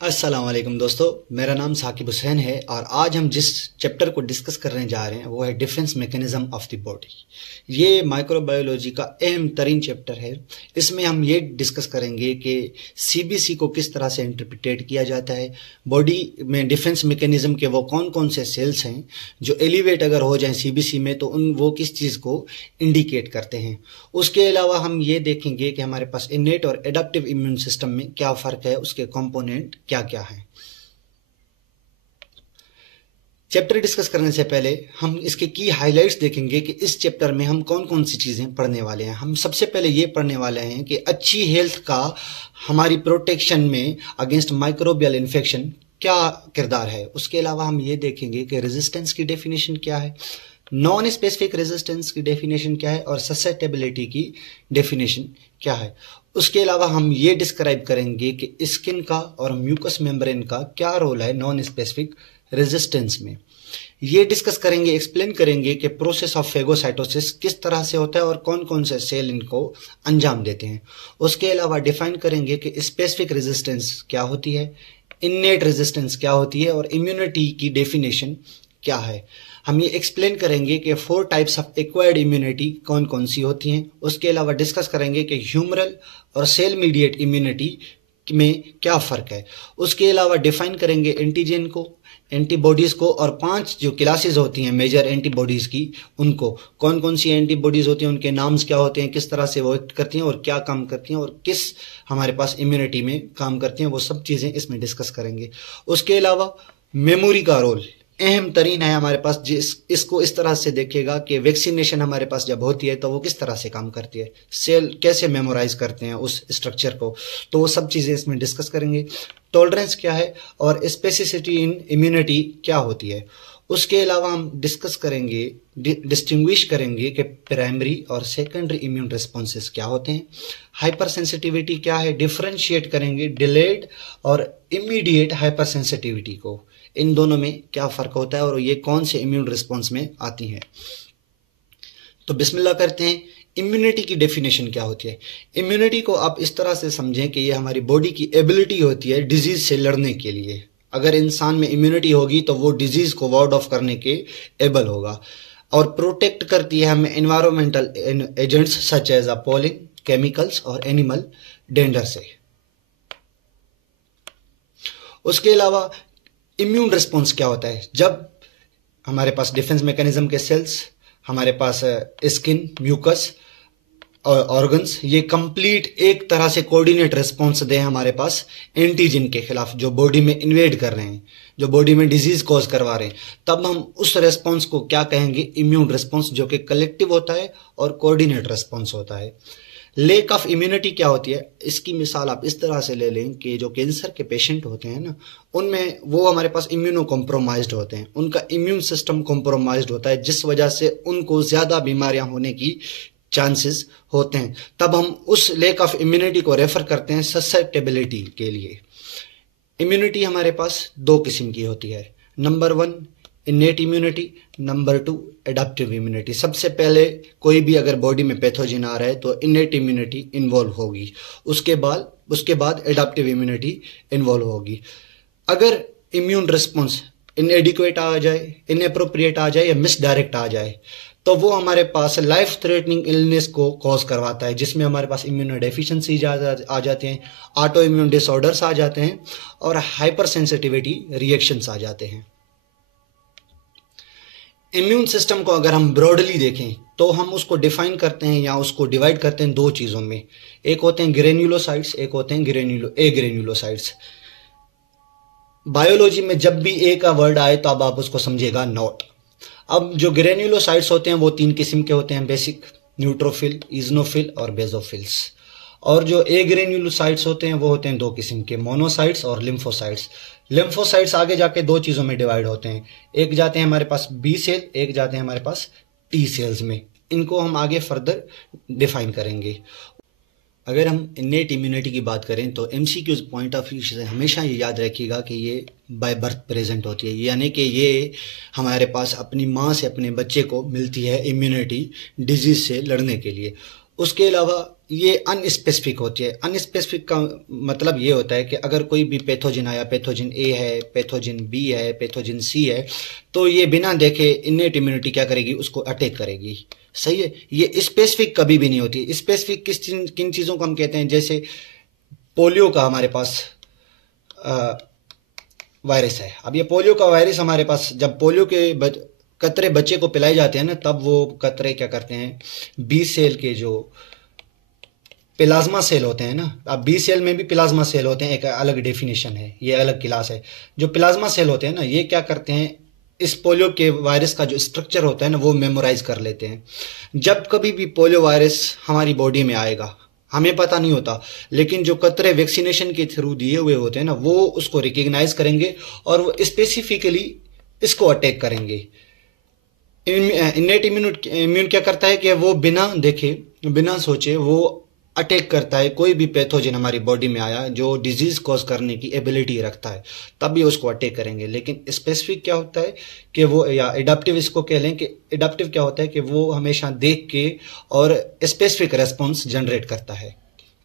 अस्सलाम वालेकुम दोस्तों, मेरा नाम साकिब हुसैन है और आज हम जिस चैप्टर को डिस्कस करने जा रहे हैं वो है defence mechanism of the body. ये माइक्रोबायोलॉजी का अहम तरीन चैप्टर है। इसमें हम ये डिस्कस करेंगे कि सीबीसी को किस तरह से इंटरप्रिटेट किया जाता है, बॉडी में डिफेंस मैकेनिज्म के वो कौन कौन से सेल्स हैं जो एलिवेट अगर हो जाएं सीबीसी में तो वो किस चीज़ को इंडिकेट करते हैं। उसके अलावा हम ये देखेंगे कि हमारे पास इनेट और एडाप्टिव इम्यून सिस्टम में क्या फ़र्क है, उसके कंपोनेंट क्या क्या हैं। चैप्टर डिस्कस करने से पहले हम इसके की हाइलाइट्स देखेंगे कि इस चैप्टर में हम कौन कौन सी चीज़ें पढ़ने वाले हैं। हम सबसे पहले ये पढ़ने वाले हैं कि अच्छी हेल्थ का हमारी प्रोटेक्शन में अगेंस्ट माइक्रोबियल इन्फेक्शन क्या किरदार है। उसके अलावा हम ये देखेंगे कि रेजिस्टेंस की डेफिनेशन क्या है, नॉन स्पेसिफिक रेजिस्टेंस की डेफिनेशन क्या है और ससेप्टेबिलिटी की डेफिनेशन क्या है। उसके अलावा हम ये डिस्क्राइब करेंगे कि स्किन का और म्यूकस मेम्ब्रेन का क्या रोल है नॉन स्पेसिफिक रेजिस्टेंस में। ये डिस्कस करेंगे, एक्सप्लेन करेंगे कि प्रोसेस ऑफ फेगोसाइटोसिस किस तरह से होता है और कौन कौन से सेल इनको अंजाम देते हैं। उसके अलावा डिफाइन करेंगे कि स्पेसिफिक रेजिस्टेंस क्या होती है, इन्नेट रेजिस्टेंस क्या होती है और इम्यूनिटी की डेफिनेशन क्या है। हम ये एक्सप्लेन करेंगे कि 4 टाइप्स ऑफ एक्वायर्ड इम्यूनिटी कौन कौन सी होती हैं। उसके अलावा डिस्कस करेंगे कि ह्यूमरल और सेल मीडिएट इम्यूनिटी में क्या फ़र्क है। उसके अलावा डिफाइन करेंगे एंटीजन को, एंटीबॉडीज़ को और 5 जो क्लासेस होती हैं मेजर एंटीबॉडीज़ की, उनको कौन कौन सी एंटीबॉडीज़ होती हैं, उनके नाम्स क्या होते हैं, किस तरह से वो एक्ट करती हैं और क्या काम करती हैं और किस हमारे पास इम्यूनिटी में काम करती हैं, वो सब चीज़ें इसमें डिस्कस करेंगे। उसके अलावा मेमोरी का रोल अहम तरीन है हमारे पास, इसको इस तरह से देखेगा कि वैक्सीनेशन हमारे पास जब होती है तो वो किस तरह से काम करती है, सेल कैसे मेमोराइज करते हैं उस स्ट्रक्चर को, तो वो सब चीज़ें इसमें डिस्कस करेंगे। टॉलरेंस क्या है और स्पेसिसिटी इन इम्यूनिटी क्या होती है। उसके अलावा हम डिस्कस करेंगे, डिस्टिंग्विश करेंगे कि प्राइमरी और सेकेंडरी इम्यून रिस्पॉन्सेस क्या होते हैं, हाइपर सेंसिटिविटी क्या है, डिफरेंशिएट करेंगे डिलेड और इमीडिएट हाइपर सेंसिटिविटी को, इन दोनों में क्या फ़र्क होता है और ये कौन से इम्यून रिस्पॉन्स में आती हैं। तो बिस्मिल्लाह करते हैं। इम्यूनिटी की डेफिनेशन क्या होती है। इम्यूनिटी को आप इस तरह से समझें कि ये हमारी बॉडी की एबिलिटी होती है डिजीज़ से लड़ने के लिए। अगर इंसान में इम्यूनिटी होगी तो वो डिजीज़ को वार्ड ऑफ करने के एबल होगा और प्रोटेक्ट करती है हमें environmental agents such as pollen, chemicals और एनिमल डेंजर से। उसके अलावा इम्यून रिस्पॉन्स क्या होता है, जब हमारे पास डिफेंस मैकेनिज्म के सेल्स, हमारे पास स्किन, म्यूकस और ऑर्गन्स, ये कंप्लीट एक तरह से कोऑर्डिनेट रिस्पॉन्स दें हमारे पास एंटीजन के खिलाफ जो बॉडी में इन्वेड कर रहे हैं, जो बॉडी में डिजीज कॉज करवा रहे हैं, तब हम उस रिस्पॉन्स को क्या कहेंगे, इम्यून रिस्पॉन्स, जो कि कलेक्टिव होता है और कोऑर्डिनेट रिस्पॉन्स होता है। लेक ऑफ इम्यूनिटी क्या होती है, इसकी मिसाल आप इस तरह से ले लें कि जो कैंसर के पेशेंट होते हैं ना, उनमें वो हमारे पास इम्यूनो कॉम्प्रोमाइज्ड होते हैं, उनका इम्यून सिस्टम कॉम्प्रोमाइज्ड होता है जिस वजह से उनको ज़्यादा बीमारियां होने की चांसेस होते हैं। तब हम उस लेक ऑफ इम्यूनिटी को रेफर करते हैं ससेप्टेबिलिटी के लिए। इम्यूनिटी हमारे पास 2 किस्म की होती है, number 1 innate immunity, number 2 adaptive immunity. सबसे पहले कोई भी अगर बॉडी में पैथोजन आ रहा है तो इनेट इम्यूनिटी इन्वॉल्व होगी, उसके बाद एडाप्टिव इम्यूनिटी इन्वॉल्व होगी। अगर इम्यून रिस्पॉन्स इनएडिक्वेट आ जाए, इनएप्रोप्रिएट आ जाए या मिसडायरेक्ट आ जाए तो वो हमारे पास लाइफ थ्रेटनिंग इलनेस को कॉज करवाता है, जिसमें हमारे पास इम्यूनो डेफिशिएंसी आ जाते हैं, ऑटो इम्यून डिसऑर्डर्स आ जाते हैं और हाइपर सेंसिटिविटी रिएक्शंस आ जाते हैं। इम्यून सिस्टम को अगर हम ब्रॉडली देखें तो हम उसको डिफाइन करते हैं या उसको डिवाइड करते हैं 2 चीज़ों में, एक होते हैं ग्रेन्युलोसाइट्स, एक होते हैं ग्रेन्युलोसाइट्स। बायोलॉजी में जब भी ए का वर्ड आए तो अब आप उसको समझिएगा नॉट। अब जो ग्रेन्युलोसाइट्स होते हैं वो 3 किस्म के होते हैं, बेसिक, न्यूट्रोफिल, इजनोफिल और बेजोफिल्स। और जो ए ग्रेन्युलोसाइट्स होते हैं वो होते हैं 2 किस्म के, मोनोसाइट्स और लिम्फोसाइट्स। लिम्फोसाइट्स आगे जाके 2 चीज़ों में डिवाइड होते हैं, एक जाते हैं हमारे पास बी सेल, एक जाते हैं हमारे पास टी सेल्स में। इनको हम आगे फर्दर डिफाइन करेंगे। अगर हम इनेट इम्यूनिटी की बात करें तो एमसीक्यूज पॉइंट ऑफ व्यू से हमेशा ये याद रखिएगा कि ये बाय बर्थ प्रेजेंट होती है, यानी कि ये हमारे पास अपनी माँ से अपने बच्चे को मिलती है इम्यूनिटी डिजीज़ से लड़ने के लिए। उसके अलावा ये अनस्पेसिफिक होती है। अनस्पेसिफिक का मतलब ये होता है कि अगर कोई भी पैथोजन आया, पैथोजन ए है, पैथोजन बी है, पैथोजन सी है, तो ये बिना देखे इन्नेट इम्यूनिटी क्या करेगी, उसको अटैक करेगी। सही है। ये स्पेसिफिक कभी भी नहीं होती। स्पेसिफिक किन चीज़ों को हम कहते हैं, जैसे पोलियो का हमारे पास वायरस है। अब ये पोलियो का वायरस हमारे पास, जब पोलियो के कतरे बच्चे को पिलाए जाते हैं ना, तब वो कतरे क्या करते हैं, बी सेल के जो प्लाज्मा सेल होते हैं ना, अब बी सेल में भी प्लाज्मा सेल होते हैं, एक अलग डेफिनेशन है, ये अलग क्लास है। जो प्लाज्मा सेल होते हैं ना, ये क्या करते हैं, इस पोलियो के वायरस का जो स्ट्रक्चर होता है ना, वो मेमोराइज कर लेते हैं। जब कभी भी पोलियो वायरस हमारी बॉडी में आएगा, हमें पता नहीं होता, लेकिन जो कतरे वैक्सीनेशन के थ्रू दिए हुए होते हैं ना, वो उसको रिकग्नाइज करेंगे और वो स्पेसिफिकली इसको अटैक करेंगे। इन्नेट इम्यून क्या करता है कि वो बिना देखे, बिना सोचे वो अटैक करता है। कोई भी पैथोजन हमारी बॉडी में आया जो डिजीज कॉज करने की एबिलिटी रखता है, तब भी उसको अटैक करेंगे। लेकिन स्पेसिफिक क्या होता है कि वो, या एडाप्टिव इसको कह लें कि एडाप्टिव क्या होता है कि वो हमेशा देख के और स्पेसिफिक रेस्पॉन्स जनरेट करता है।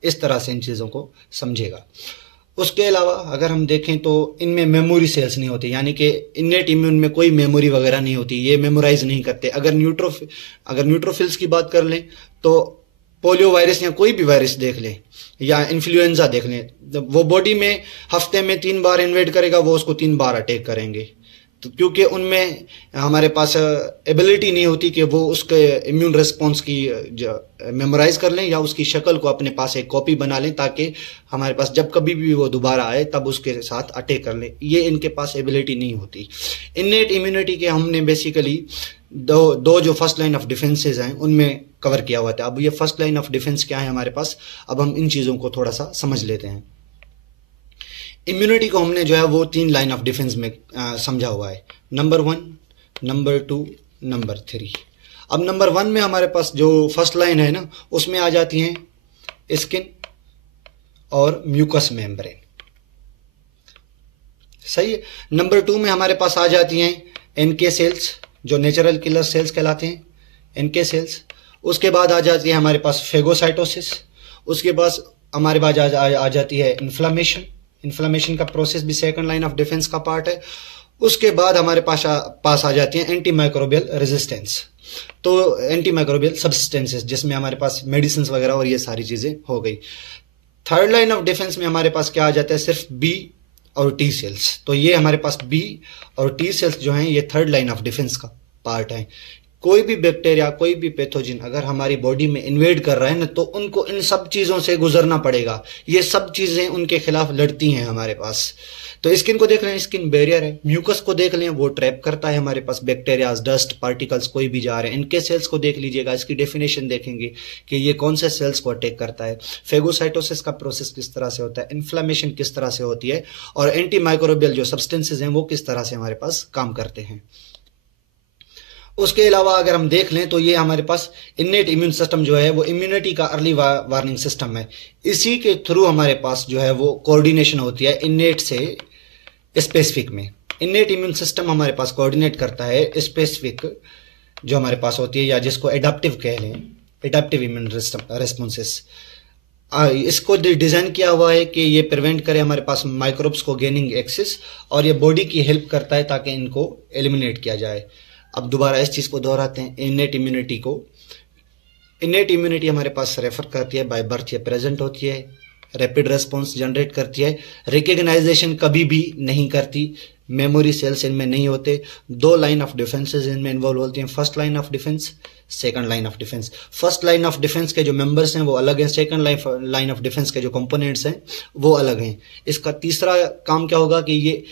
इस तरह से इन चीज़ों को समझेगा। उसके अलावा अगर हम देखें तो इनमें मेमोरी सेल्स नहीं होती, यानी कि इन्नेट इम्यून में कोई मेमोरी वगैरह नहीं होती, ये मेमोराइज नहीं करते। अगर न्यूट्रोफिल्स की बात कर लें तो पोलियो वायरस या कोई भी वायरस देख लें या इन्फ्लुएंजा देख लें, वो बॉडी में हफ्ते में 3 बार इन्वेड करेगा, वो उसको 3 बार अटैक करेंगे। तो क्योंकि उनमें हमारे पास एबिलिटी नहीं होती कि वो उसके इम्यून रिस्पॉन्स की मेमोराइज कर लें या उसकी शक्ल को अपने पास एक कॉपी बना लें, ताकि हमारे पास जब कभी भी वो दोबारा आए तब उसके साथ अटैक कर लें। ये इनके पास एबिलिटी नहीं होती। इन्नेट इम्यूनिटी के हमने बेसिकली दो जो फर्स्ट लाइन ऑफ डिफेंसेस हैं उनमें कवर किया हुआ था। अब ये फर्स्ट लाइन ऑफ डिफेंस क्या है हमारे पास, अब हम इन चीज़ों को थोड़ा सा समझ लेते हैं। इम्यूनिटी को हमने जो है वो 3 लाइन ऑफ डिफेंस में समझा हुआ है, नंबर 1, नंबर 2, नंबर 3। अब नंबर 1 में हमारे पास जो फर्स्ट लाइन है ना, उसमें आ जाती हैं स्किन और म्यूकस मेम्ब्रेन। सही है। नंबर 2 में हमारे पास आ जाती हैं एनके सेल्स, जो नेचुरल किलर सेल्स कहलाते हैं, एनके सेल्स। उसके बाद आ जाती है हमारे पास फेगोसाइटोसिस। उसके बाद हमारे पास आ जाती है इन्फ्लामेशन का प्रोसेस भी सेकंड लाइन ऑफ डिफेंस का पार्ट है। उसके बाद हमारे पास आ जाती है एंटी माइक्रोबियल रेजिस्टेंस, तो एंटी माइक्रोबियल सब्सटेंसेस, जिसमें हमारे पास मेडिसिन वगैरह और ये सारी चीज़ें हो गई। थर्ड लाइन ऑफ डिफेंस में हमारे पास क्या आ जाता है, सिर्फ बी और टी सेल्स। तो ये हमारे पास बी और टी सेल्स जो हैं ये थर्ड लाइन ऑफ डिफेंस का पार्ट है। कोई भी बैक्टीरिया, कोई भी पैथोजन अगर हमारी बॉडी में इन्वेड कर रहा है ना, तो उनको इन सब चीज़ों से गुजरना पड़ेगा। ये सब चीज़ें उनके खिलाफ लड़ती हैं हमारे पास। तो स्किन को देख लें, स्किन बैरियर है। म्यूकस को देख लें, वो ट्रैप करता है हमारे पास बैक्टीरिया, डस्ट पार्टिकल्स कोई भी जा रहे हैं। इनके सेल्स को देख लीजिएगा, इसकी डेफिनेशन देखेंगे कि ये कौन से सेल्स को अटैक करता है। फेगोसाइटोसिस का प्रोसेस किस तरह से होता है, इन्फ्लामेशन किस तरह से होती है, और एंटी माइक्रोबियल जो सब्सटेंसेज हैं वो किस तरह से हमारे पास काम करते हैं। उसके अलावा अगर हम देख लें तो ये हमारे पास इन्नेट इम्यून सिस्टम जो है वो इम्यूनिटी का अर्ली वार्निंग सिस्टम है। इसी के थ्रू हमारे पास जो है वो कोऑर्डिनेशन होती है इन्नेट से स्पेसिफिक में। इन्नेट इम्यून सिस्टम हमारे पास कोऑर्डिनेट करता है स्पेसिफिक जो हमारे पास होती है, या जिसको एडाप्टिव कह लें, एडाप्टिव इम्यून रेस्पॉन्सेस। इसको डिज़ाइन किया हुआ है कि ये प्रिवेंट करे हमारे पास माइक्रोब्स को गेनिंग एक्सेस, और ये बॉडी की हेल्प करता है ताकि इनको एलिमिनेट किया जाए। अब दोबारा इस चीज़ को दोहराते हैं, इन्नेट इम्यूनिटी को। इन्नेट इम्यूनिटी हमारे पास रेफर करती है बाय बर्थ, ये प्रेजेंट होती है, रैपिड रेस्पॉन्स जनरेट करती है, रिकग्नाइजेशन कभी भी नहीं करती, मेमोरी सेल्स इनमें नहीं होते। 2 लाइन ऑफ डिफेंसेस इनमें इन्वॉल्व होती हैं, first line of defence, second line of defence. First line of defence के जो मेंबर्स हैं वो अलग हैं, सेकंड लाइन ऑफ डिफेंस के जो कंपोनेंट्स हैं वो अलग हैं। इसका तीसरा काम क्या होगा कि ये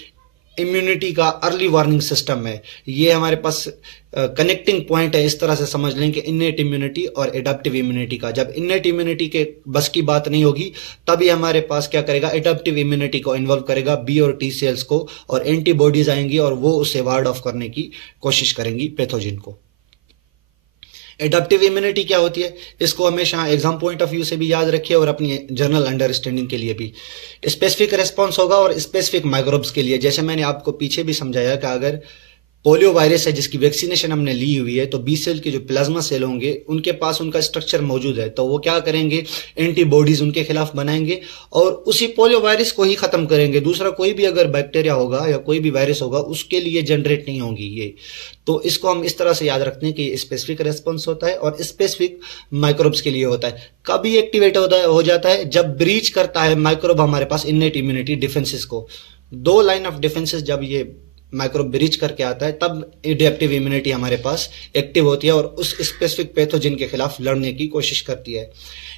इम्यूनिटी का अर्ली वार्निंग सिस्टम है। ये हमारे पास कनेक्टिंग पॉइंट है, इस तरह से समझ लें कि इन्नेट इम्यूनिटी और एडाप्टिव इम्यूनिटी का। जब इन्नेट इम्यूनिटी के बस की बात नहीं होगी तभी हमारे पास क्या करेगा, एडाप्टिव इम्यूनिटी को इन्वॉल्व करेगा, बी और टी सेल्स को, और एंटीबॉडीज आएंगी और वो उसे वार्ड ऑफ करने की कोशिश करेंगी पैथोजन को। एडाप्टिव इम्यूनिटी क्या होती है, इसको हमेशा एग्जाम पॉइंट ऑफ व्यू से भी याद रखिए और अपनी जनरल अंडरस्टैंडिंग के लिए भी। स्पेसिफिक रेस्पॉन्स होगा और स्पेसिफिक माइक्रोब्स के लिए, जैसे मैंने आपको पीछे भी समझाया कि अगर पोलियो वायरस है जिसकी वैक्सीनेशन हमने ली हुई है, तो बी सेल के जो प्लाज्मा सेल होंगे उनके पास उनका स्ट्रक्चर मौजूद है, तो वो क्या करेंगे, एंटीबॉडीज उनके खिलाफ बनाएंगे और उसी पोलियो वायरस को ही खत्म करेंगे। दूसरा कोई भी अगर बैक्टीरिया होगा या कोई भी वायरस होगा उसके लिए जनरेट नहीं होंगी ये। तो इसको हम इस तरह से याद रखते हैं कि स्पेसिफिक रेस्पॉन्स होता है और स्पेसिफिक माइक्रोब्स के लिए होता है। कभी एक्टिवेट हो जाता है जब ब्रीच करता है माइक्रोब हमारे पास इननेट इम्यूनिटी डिफेंसेस को। दो लाइन ऑफ डिफेंसेस जब ये माइक्रोब ब्रीच करके आता है तब एडेप्टिव इम्यूनिटी हमारे पास एक्टिव होती है और उस स्पेसिफिक पैथोजन के खिलाफ लड़ने की कोशिश करती है।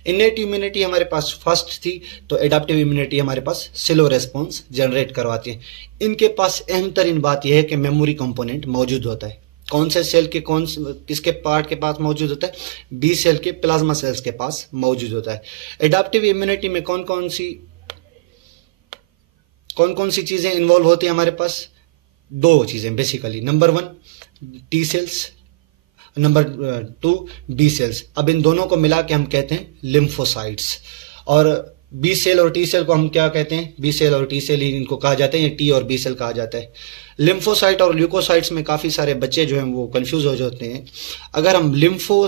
इनेट इम्यूनिटी हमारे पास फर्स्ट थी, तो एडेप्टिव इम्यूनिटी हमारे पास स्लो रेस्पॉन्स जनरेट करवाती है। इनके पास अहम तरीन बात यह है कि मेमोरी कंपोनेंट मौजूद होता है। कौन से सेल के किसके पार्ट के पास मौजूद होता है, बी सेल के प्लाज्मा सेल्स के पास मौजूद होता है। एडेप्टिव इम्यूनिटी में कौन कौन सी चीजें इन्वॉल्व होती है हमारे पास, दो चीजें basically. Number 1 T cells, number 2 B cells. अब इन दोनों को मिला के हम कहते हैं लिम्फोसाइट्स। और बी सेल और टी सेल को हम क्या कहते हैं, बी सेल और टी सेल ही इनको कहा जाता है, या टी और बी सेल कहा जाता है। लिम्फोसाइट और ल्यूकोसाइट्स में काफी सारे बच्चे जो हैं वो कंफ्यूज हो जाते हैं। अगर हम लिम्फो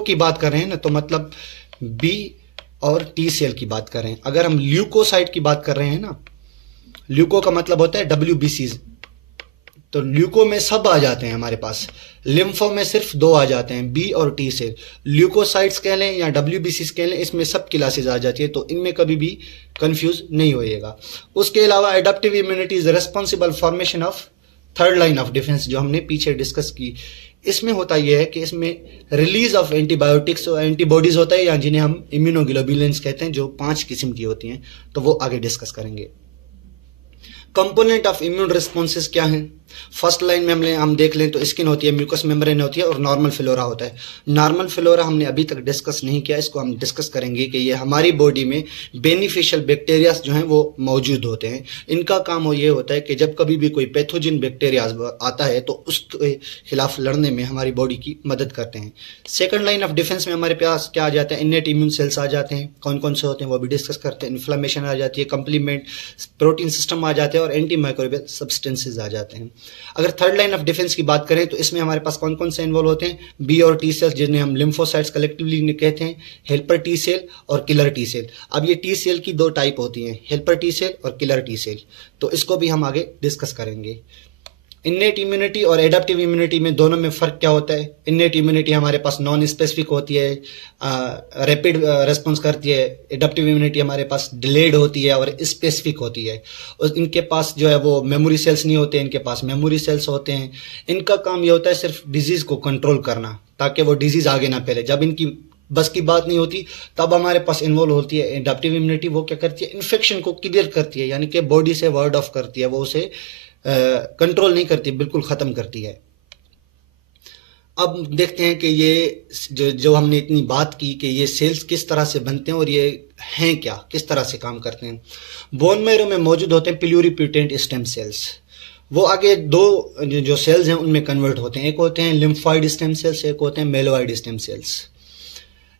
की बात कर रहे हैं ना, तो मतलब बी और टी सेल की बात कर रहे हैं। अगर हम ल्यूकोसाइट की बात कर रहे हैं ना, ल्यूको का मतलब होता है WBC, तो ल्यूको में सब आ जाते हैं हमारे पास, लिम्फो में सिर्फ 2 आ जाते हैं, बी और टी सेल। ल्यूकोसाइट्स कह लें या WBC कह लें, इसमें सब क्लासेस आ जाती है, तो इनमें कभी भी कंफ्यूज नहीं होइएगा। उसके अलावा adaptive immunity is responsible formation of third line of defence, जो हमने पीछे डिस्कस की। इसमें होता यह है कि इसमें रिलीज ऑफ एंटीबायोटिक्स और एंटीबॉडीज होता है, या जिन्हें हम इम्यूनोग्लोबुलिन्स कहते हैं, जो 5 किस्म की होती हैं, तो वो आगे डिस्कस करेंगे। कंपोनेंट ऑफ इम्यून रिस्पॉन्सेस क्या हैं? फर्स्ट लाइन में हम देख लें तो स्किन होती है, म्यूकस मेम्ब्रेन होती है और नॉर्मल फ्लोरा होता है। नॉर्मल फ्लोरा हमने अभी तक डिस्कस नहीं किया, इसको हम डिस्कस करेंगे कि ये हमारी बॉडी में बेनिफिशियल बैक्टीरिया जो हैं वो मौजूद होते हैं। इनका काम ये होता है कि जब कभी भी कोई पैथोजन बैक्टीरिया आता है तो उसके खिलाफ लड़ने में हमारी बॉडी की मदद करते हैं। सेकंड लाइन ऑफ डिफेंस में हमारे पास क्या आ जाता है, इन्नेट इम्यून सेल्स आ जाते हैं। कौन कौन से होते हैं वो भी डिस्कस करते हैं। इन्फ्लेमेशन आ जाती है, कंप्लीमेंट प्रोटीन सिस्टम आ जाते हैं और एंटी माइक्रोबियल सब्सटेंसेज आ जाते हैं। अगर थर्ड लाइन ऑफ डिफेंस की बात करें तो इसमें हमारे पास कौन कौन से इन्वॉल्व होते हैं, बी और टी सेल्स, जिन्हें हम लिम्फोसाइट्स कलेक्टिवली कहते हैं, हेल्पर टी सेल और किलर टी सेल। अब ये टी सेल की 2 टाइप होती हैं, हेल्पर टी सेल और किलर टी सेल, तो इसको भी हम आगे डिस्कस करेंगे। इन्नेट इम्यूनिटी और एडेप्टिव इम्यूनिटी में दोनों में फ़र्क क्या होता है? इन्नेट इम्यूनिटी हमारे पास नॉन स्पेसिफिक होती है, रैपिड रेस्पॉन्स करती है। एडेप्टिव इम्यूनिटी हमारे पास डिलेड होती है और स्पेसिफिक होती है। और इनके पास जो है वो मेमोरी सेल्स नहीं होते, इनके पास मेमोरी सेल्स होते हैं। इनका काम ये होता है सिर्फ डिजीज़ को कंट्रोल करना, ताकि वो डिजीज़ आगे ना फैले। जब इनकी बस की बात नहीं होती तब हमारे पास इन्वॉल्व होती है एडेप्टिव इम्यूनिटी। वो क्या करती है, इन्फेक्शन को क्लियर करती है, यानी कि बॉडी से वर्ड ऑफ करती है, वो उसे कंट्रोल नहीं करती, बिल्कुल ख़त्म करती है। अब देखते हैं कि ये जो हमने इतनी बात की कि ये सेल्स किस तरह से बनते हैं और ये हैं क्या, किस तरह से काम करते हैं। बोन मैरो में मौजूद होते हैं प्लूरिपोटेंट स्टेम सेल्स। वो आगे 2 जो सेल्स हैं उनमें कन्वर्ट होते हैं। एक होते हैं लिम्फॉइड स्टेम सेल्स, एक होते हैं मेलोइड स्टेम सेल्स।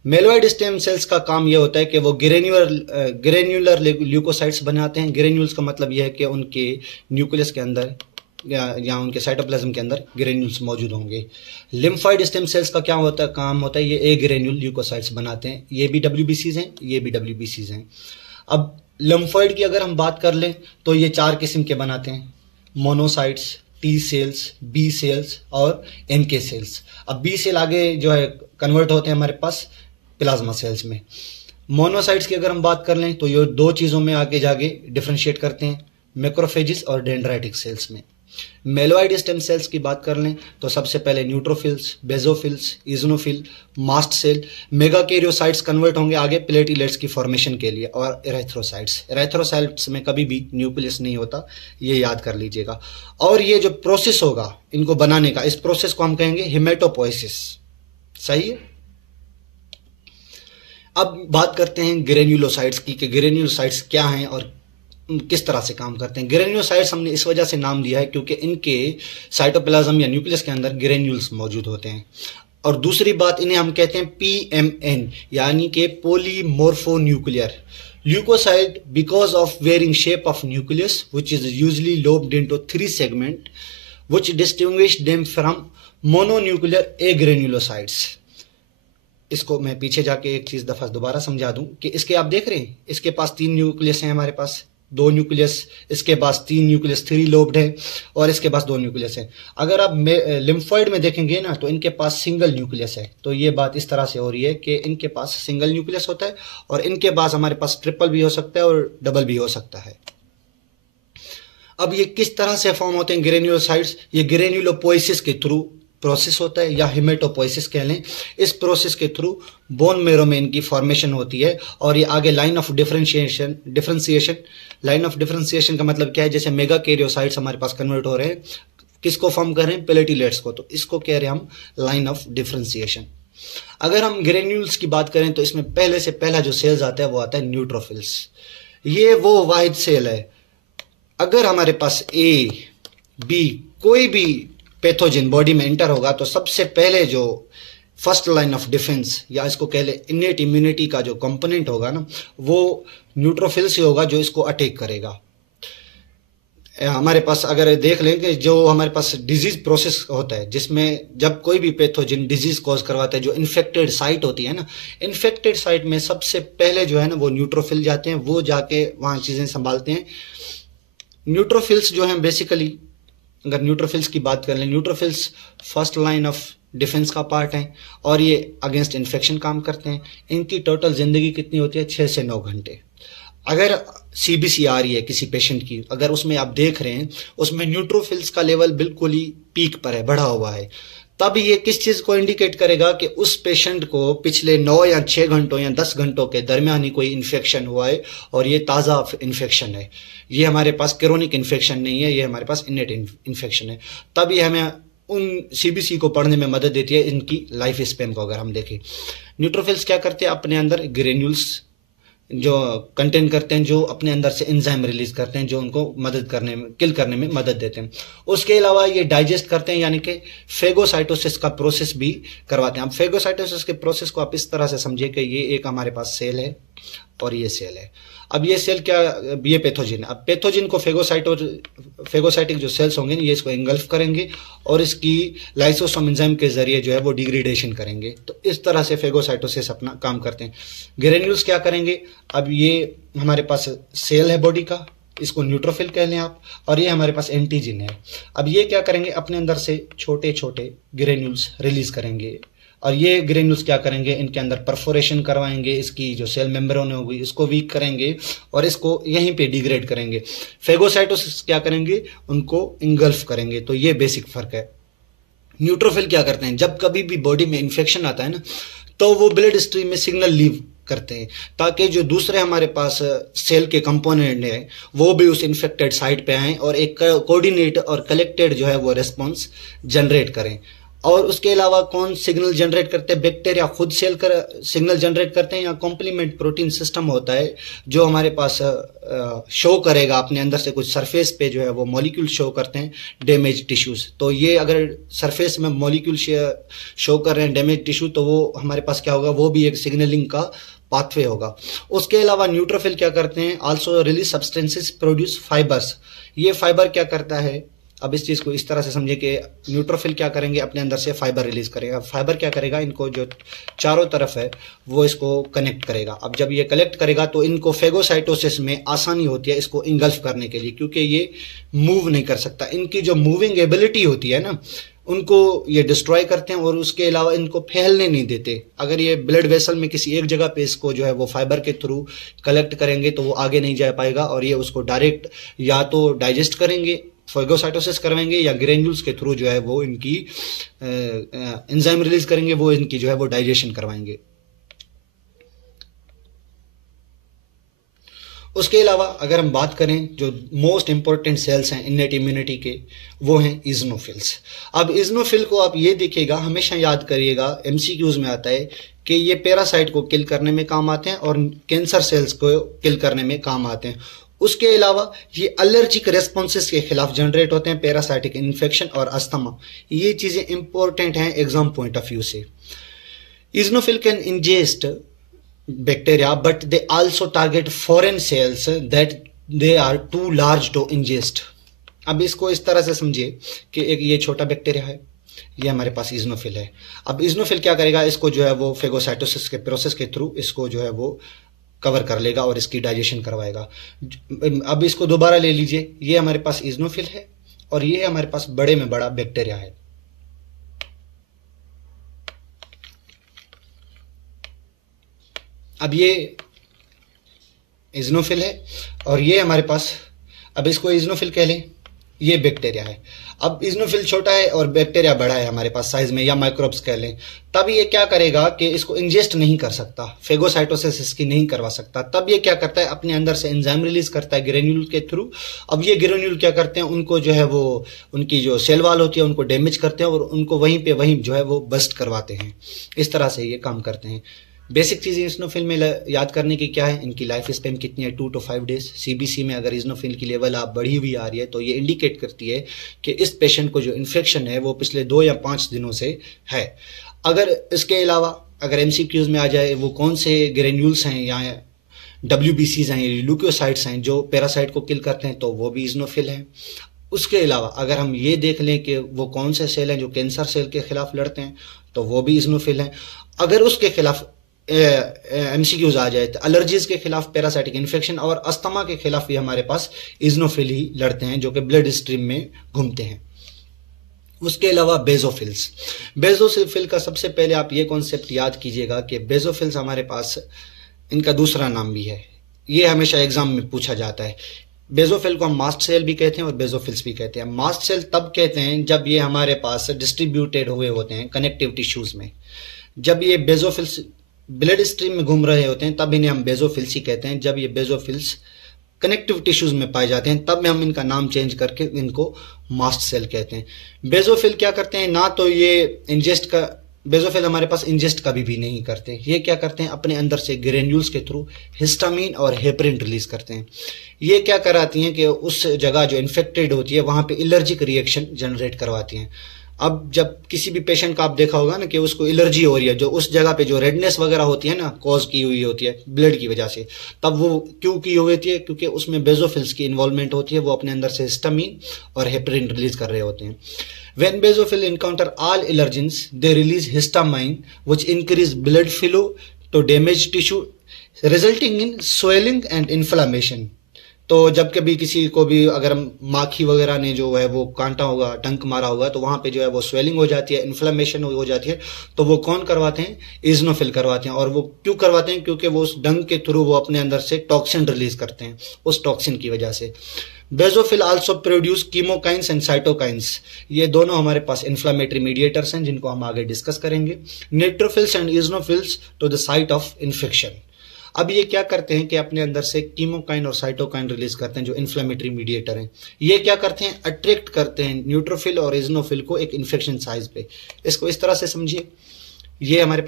मेलोइड स्टेम सेल्स का काम यह होता है कि वो ग्रेन्यूलर ल्यूकोसाइट्स बनाते हैं। ग्रेन्यूल्स का मतलब यह है कि उनके न्यूक्लियस के अंदर या उनके साइटोप्लाज्म के अंदर ग्रेन्यूल्स मौजूद होंगे। लिम्फॉइड स्टेम सेल्स का क्या होता है, काम होता है, ये ए ग्रेन्यूल ल्यूकोसाइट्स बनाते हैं। ये भी WBCs हैं, ये भी WBCs हैं। अब लिम्फॉइड की अगर हम बात कर लें तो ये 4 किस्म के बनाते हैं, monocytes, T cells, B cells और NK सेल्स। अब बी सेल आगे जो है कन्वर्ट होते हैं हमारे पास प्लाज्मा सेल्स में। मोनोसाइट्स की अगर हम बात कर लें तो ये 2 चीज़ों में आगे जाके डिफ्रेंशिएट करते हैं, मैक्रोफेजेस और डेंड्राइटिक सेल्स में। मेलोइड स्टेम सेल्स की बात कर लें तो सबसे पहले neutrophils, basophils, eosinophils, mast cell, megakaryocytes convert होंगे आगे प्लेटलेट्स की फॉर्मेशन के लिए, और एरेथ्रोसाइट्स। एरेथ्रोसाइट्स में कभी भी न्यूक्लियस नहीं होता, ये याद कर लीजिएगा। और ये जो प्रोसेस होगा इनको बनाने का, इस प्रोसेस को हम कहेंगे हेमेटोपोइसिस। सही है। अब बात करते हैं ग्रेन्यूलोसाइट्स की कि ग्रेन्यूलोसाइट्स क्या हैं और किस तरह से काम करते हैं। ग्रेन्यूलोसाइट्स हमने इस वजह से नाम दिया है क्योंकि इनके साइटोप्लाज्म या न्यूक्लियस के अंदर ग्रेन्यूल्स मौजूद होते हैं। और दूसरी बात, इन्हें हम कहते हैं PMN, यानी कि polymorphonuclear. Leukocyte, because of varying shape of nucleus, which is usually lobed into 3 segments, which distinguish them from mononuclear agranulocytes. इसको मैं पीछे जाके एक चीज दफा दोबारा समझा दूं कि इसके आप देख रहे हैं, इसके पास 3 न्यूक्लियस हैं, हमारे पास 2 न्यूक्लियस, इसके पास 3 न्यूक्लियस 3 लोब्ड है, और इसके पास 2 न्यूक्लियस है। अगर आप लिम्फोइड में देखेंगे ना तो इनके पास सिंगल न्यूक्लियस है। तो ये बात इस तरह से हो रही है कि इनके पास सिंगल न्यूक्लियस होता है, और इनके पास हमारे पास ट्रिपल भी हो सकता है और डबल भी हो सकता है। अब ये किस तरह से फॉर्म होते हैं ग्रेन्युलोसाइट्स? ये ग्रेन्युलोपोइसिस के थ्रू प्रोसेस होता है, या हिमेटोपोइसिस कह लें। इस प्रोसेस के थ्रू बोन मेरो में इनकी फॉर्मेशन होती है, और ये आगे line of differentiation line of differentiation का मतलब क्या है? जैसे मेगा कैरियोसाइट्स हमारे पास कन्वर्ट हो रहे हैं, किसको फॉर्म कर रहे हैं? प्लेटिलेट्स को, तो इसको कह रहे हैं हम लाइन ऑफ डिफरेंशिएशन। अगर हम ग्रेन्यूल्स की बात करें तो इसमें पहले से पहला जो सेल्स आता है वो आता है न्यूट्रोफिल्स। ये वो वाहिद सेल है, अगर हमारे पास ए बी कोई भी पैथोजन बॉडी में एंटर होगा तो सबसे पहले जो फर्स्ट लाइन ऑफ डिफेंस, या इसको कह ले इनेट इम्यूनिटी का जो कंपोनेंट होगा ना, वो न्यूट्रोफिल से होगा जो इसको अटैक करेगा। हमारे पास अगर देख लें कि जो हमारे पास डिजीज प्रोसेस होता है, जिसमें जब कोई भी पैथोजन डिजीज कॉज करवाता है, जो इन्फेक्टेड साइट होती है ना, इन्फेक्टेड साइट में सबसे पहले जो है ना वो न्यूट्रोफिल जाते हैं, वो जाके वहाँ चीज़ें संभालते हैं। न्यूट्रोफिल्स जो हैं बेसिकली, अगर न्यूट्रोफिल्स की बात कर लें, neutrophils first line of defence का पार्ट है, और ये अगेंस्ट इन्फेक्शन काम करते हैं। इनकी टोटल जिंदगी कितनी होती है? 6 से 9 घंटे। अगर सीबीसी आ रही है किसी पेशेंट की, अगर उसमें आप देख रहे हैं उसमें न्यूट्रोफिल्स का लेवल बिल्कुल ही पीक पर है, बढ़ा हुआ है, तब ये किस चीज को इंडिकेट करेगा कि उस पेशेंट को पिछले 9 या 6 घंटों या 10 घंटों के दरमियान ही कोई इन्फेक्शन हुआ है, और ये ताज़ा इन्फेक्शन है। ये हमारे पास क्रोनिक इन्फेक्शन नहीं है, ये हमारे पास इनेट इन्फेक्शन है। तब ये हमें उन सीबीसी को पढ़ने में मदद देती है, इनकी लाइफ स्पेन को अगर हम देखें। न्यूट्रोफिल्स क्या करते हैं? अपने अंदर ग्रेन्यूल्स जो कंटेन करते हैं, जो अपने अंदर से एंजाइम रिलीज करते हैं, जो उनको मदद करने में, किल करने में मदद देते हैं। उसके अलावा ये डाइजेस्ट करते हैं, यानी कि फेगोसाइटोसिस का प्रोसेस भी करवाते हैं। अब फेगोसाइटोसिस के प्रोसेस को आप इस तरह से समझिए कि ये एक हमारे पास सेल है और ये सेल है। अब ये सेल क्या, ये पैथोजन। अब पैथोजन को फेगोसाइटिक जो सेल्स होंगे ये इसको एंगल्फ करेंगे और इसकी लाइसोसोम एंजाइम के जरिए जो है वो डिग्रेडेशन करेंगे। तो इस तरह से फेगोसाइटोसिस अपना काम करते हैं। ग्रेन्यूल्स क्या करेंगे? अब ये हमारे पास सेल है बॉडी का, इसको न्यूट्रोफिल कह लें आप, और ये हमारे पास एंटीजन है। अब ये क्या करेंगे? अपने अंदर से छोटे छोटे ग्रेन्यूल्स रिलीज करेंगे, और ये ग्रेन्यूल्स क्या करेंगे? इनके अंदर परफोरेशन करवाएंगे, इसकी जो सेल मेम्ब्रेन होगी इसको वीक करेंगे और इसको यहीं पे डिग्रेड करेंगे। फेगोसाइटोसिस क्या करेंगे? उनको इंगल्फ करेंगे। तो ये बेसिक फर्क है। न्यूट्रोफिल क्या करते हैं? जब कभी भी बॉडी में इन्फेक्शन आता है ना, तो वो ब्लड स्ट्रीम में सिग्नल लीव करते हैं ताकि जो दूसरे हमारे पास सेल के कंपोनेंट हैं वो भी उस इन्फेक्टेड साइट पे आएं और एक कोऑर्डिनेट और कलेक्टेड जो है वो रिस्पॉन्स जनरेट करें। और उसके अलावा कौन सिग्नल जनरेट करते हैं? बैक्टीरिया खुद सेल कर सिग्नल जनरेट करते हैं, या कॉम्प्लीमेंट प्रोटीन सिस्टम होता है जो हमारे पास शो करेगा अपने अंदर से कुछ सरफेस पे जो है वो मॉलिक्यूल शो करते हैं डैमेज टिश्यूज। तो ये अगर सरफेस में मॉलिक्यूल शो कर रहे हैं डैमेज टिश्यू, तो वो हमारे पास क्या होगा? वो भी एक सिग्नलिंग का पाथवे होगा। उसके अलावा न्यूट्रोफिल क्या करते हैं? Also release substances produce fibres. ये फाइबर क्या करता है? अब इस चीज को इस तरह से समझिए कि न्यूट्रोफिल क्या करेंगे? अपने अंदर से फाइबर रिलीज करेगा। फाइबर क्या करेगा? इनको जो चारों तरफ है वो इसको कनेक्ट करेगा। अब जब ये कलेक्ट करेगा तो इनको फेगोसाइटोसिस में आसानी होती है इसको इंगल्फ करने के लिए, क्योंकि ये मूव नहीं कर सकता। इनकी जो मूविंग एबिलिटी होती है ना, उनको ये डिस्ट्रॉय करते हैं और उसके अलावा इनको फैलने नहीं देते। अगर ये ब्लड वेसल में किसी एक जगह पे इसको जो है वो फाइबर के थ्रू कलेक्ट करेंगे तो वो आगे नहीं जा पाएगा, और ये उसको डायरेक्ट या तो डाइजेस्ट करेंगे, फेगोसाइटोसिस करवाएंगे, या ग्रेन्यूल्स के थ्रू जो है वो इनकी एंजाइम रिलीज करेंगे, वो इनकी जो है वो डाइजेशन करवाएंगे। उसके अलावा अगर हम बात करें जो मोस्ट इंपॉर्टेंट सेल्स हैं इनेट इम्यूनिटी के, वो हैं इजनोफिल्स। अब इजनोफिल को आप ये देखिएगा, हमेशा याद करिएगा, एमसीक्यूज में आता है कि ये पैरासाइट को किल करने में काम आते हैं और कैंसर सेल्स को किल करने में काम आते हैं। उसके अलावा ये एलर्जिक रेस्पॉन्सेस के खिलाफ जनरेट होते हैं, पैरासाइटिक इन्फेक्शन और अस्थमा। ये चीजें इंपॉर्टेंट हैं एग्जाम पॉइंट ऑफ व्यू से। Eosinophil can ingest bacteria, but they also target foreign cells that they are too large to ingest. अब इसको इस तरह से समझिए कि एक ये छोटा बैक्टीरिया है, ये हमारे पास इजनोफिल है। अब इजनोफिल क्या करेगा, इसको जो है वो फेगोसाइटोसिस के प्रोसेस के थ्रू इसको जो है वो कवर कर लेगा और इसकी डाइजेशन करवाएगा। अब इसको दोबारा ले लीजिए, ये हमारे पास इजनोफिल है और ये हमारे पास बड़े में बड़ा बैक्टीरिया है। अब ये इजनोफिल है और ये हमारे पास, अब इसको इजनोफिल कह लें, ये बैक्टीरिया है। अब इजनोफिल छोटा है और बैक्टीरिया बड़ा है हमारे पास साइज में, या माइक्रोब्स कह लें। तब ये क्या करेगा कि इसको इंजेस्ट नहीं कर सकता, फेगोसाइटोसिस इसकी नहीं करवा सकता। तब ये क्या करता है, अपने अंदर से एंजाइम रिलीज करता है ग्रेन्यूल के थ्रू। अब ये ग्रेन्यूल क्या करते हैं, उनको जो है वो उनकी जो सेल वाल होती है उनको डैमेज करते हैं और उनको वहीं पे वहीं जो है वो बस्ट करवाते हैं। इस तरह से ये काम करते हैं। बेसिक चीज़ें इजनोफिल में याद करने की क्या है, इनकी लाइफ स्पेन कितनी है, 2 to 5 डेज। सीबीसी में अगर इजनोफिल की लेवल आप बढ़ी हुई आ रही है तो ये इंडिकेट करती है कि इस पेशेंट को जो इन्फेक्शन है वो पिछले 2 या 5 दिनों से है। अगर इसके अलावा अगर एमसीक्यूज में आ जाए वो कौन से ग्रेन्यूल्स हैं या WBCs हैं, ल्यूकोसाइट्स हैं जो पैरासाइट को किल करते हैं, तो वो भी इजनोफिल हैं। उसके अलावा अगर हम ये देख लें कि वो कौन से सेल हैं जो कैंसर सेल के खिलाफ लड़ते हैं, तो वो भी इजनोफिल हैं। अगर उसके खिलाफ एमसीक्यूज आ जाए तो एलर्जीज के खिलाफ, पैरासाइटिक इन्फेक्शन और अस्थमा के खिलाफ भी हमारे पास इजनोफिल ही लड़ते हैं जो कि ब्लड स्ट्रीम में घूमते हैं। उसके अलावा बेजोफिल्स, बेजोफिल का सबसे पहले आप ये कॉन्सेप्ट याद कीजिएगा कि बेजोफिल्स हमारे पास, इनका दूसरा नाम भी है, ये हमेशा एग्जाम में पूछा जाता है। बेजोफिल को हम मास्ट सेल भी कहते हैं और बेजोफिल्स भी कहते हैं। मास्ट सेल तब कहते हैं जब ये हमारे पास डिस्ट्रीब्यूटेड हुए होते हैं कनेक्टिव टिश्यूज में। जब ये बेजोफिल्स ब्लड स्ट्रीम में घूम रहे होते हैं तब इन्हें हम बेजोफिल्स ही कहते हैं। जब ये बेजोफिल्स कनेक्टिव टिश्यूज में पाए जाते हैं तब हम इनका नाम चेंज करके इनको मास्ट सेल कहते हैं। बेजोफिल क्या करते हैं, ना तो ये इंजेस्ट का, बेजोफिल हमारे पास इंजेस्ट कभी भी नहीं करते। ये क्या करते हैं, अपने अंदर से ग्रेन्यूल्स के थ्रू हिस्टामिन और हेपरिन रिलीज करते हैं। ये क्या कराती हैं कि उस जगह जो इन्फेक्टेड होती है वहां पे एलर्जिक रिएक्शन जनरेट करवाती हैं। अब जब किसी भी पेशेंट का आप देखा होगा ना कि उसको एलर्जी हो रही है, जो उस जगह पे जो रेडनेस वगैरह होती है ना, कॉज की हुई होती है ब्लड की वजह से, तब वो क्यों की हुई होती है, क्योंकि उसमें बेजोफिल्स की इन्वॉल्वमेंट होती है, वो अपने अंदर से हिस्टामिन और हेपरिन रिलीज कर रहे होते हैं। When basophil encounter all allergens, they release histamine, which increase blood flow to damaged tissue, resulting in swelling and inflammation. तो जब कभी किसी को भी अगर माखी वगैरह ने जो है वो कांटा होगा, डंक मारा होगा, तो वहां पे जो है वो स्वेलिंग हो जाती है, इन्फ्लेमेशन हो जाती है, तो वो कौन करवाते हैं, इजनोफिल करवाते हैं। और वो क्यों करवाते हैं, क्योंकि वो उस डंक के थ्रू वो अपने अंदर से टॉक्सिन रिलीज करते हैं, उस टॉक्सिन की वजह से। Basophil also produce chemokines and cytokines, ये दोनों हमारे पास इन्फ्लामेटरी मीडिएटर्स हैं जिनको हम आगे डिस्कस करेंगे। Neutrophils and eosinophils to the site of infection. अब ये क्या करते हैं कि अपने अंदर से कीमोकाइन और साइटोकाइन रिलीज करते हैं जो इन्फ्लेमेटरी मीडिएटर हैं। ये क्या करते हैं, अट्रैक्ट करते हैं न्यूट्रोफिल और इजनोफिल को एक इन्फेक्शन साइज पे। इसको इस तरह से समझिए, ये हमारे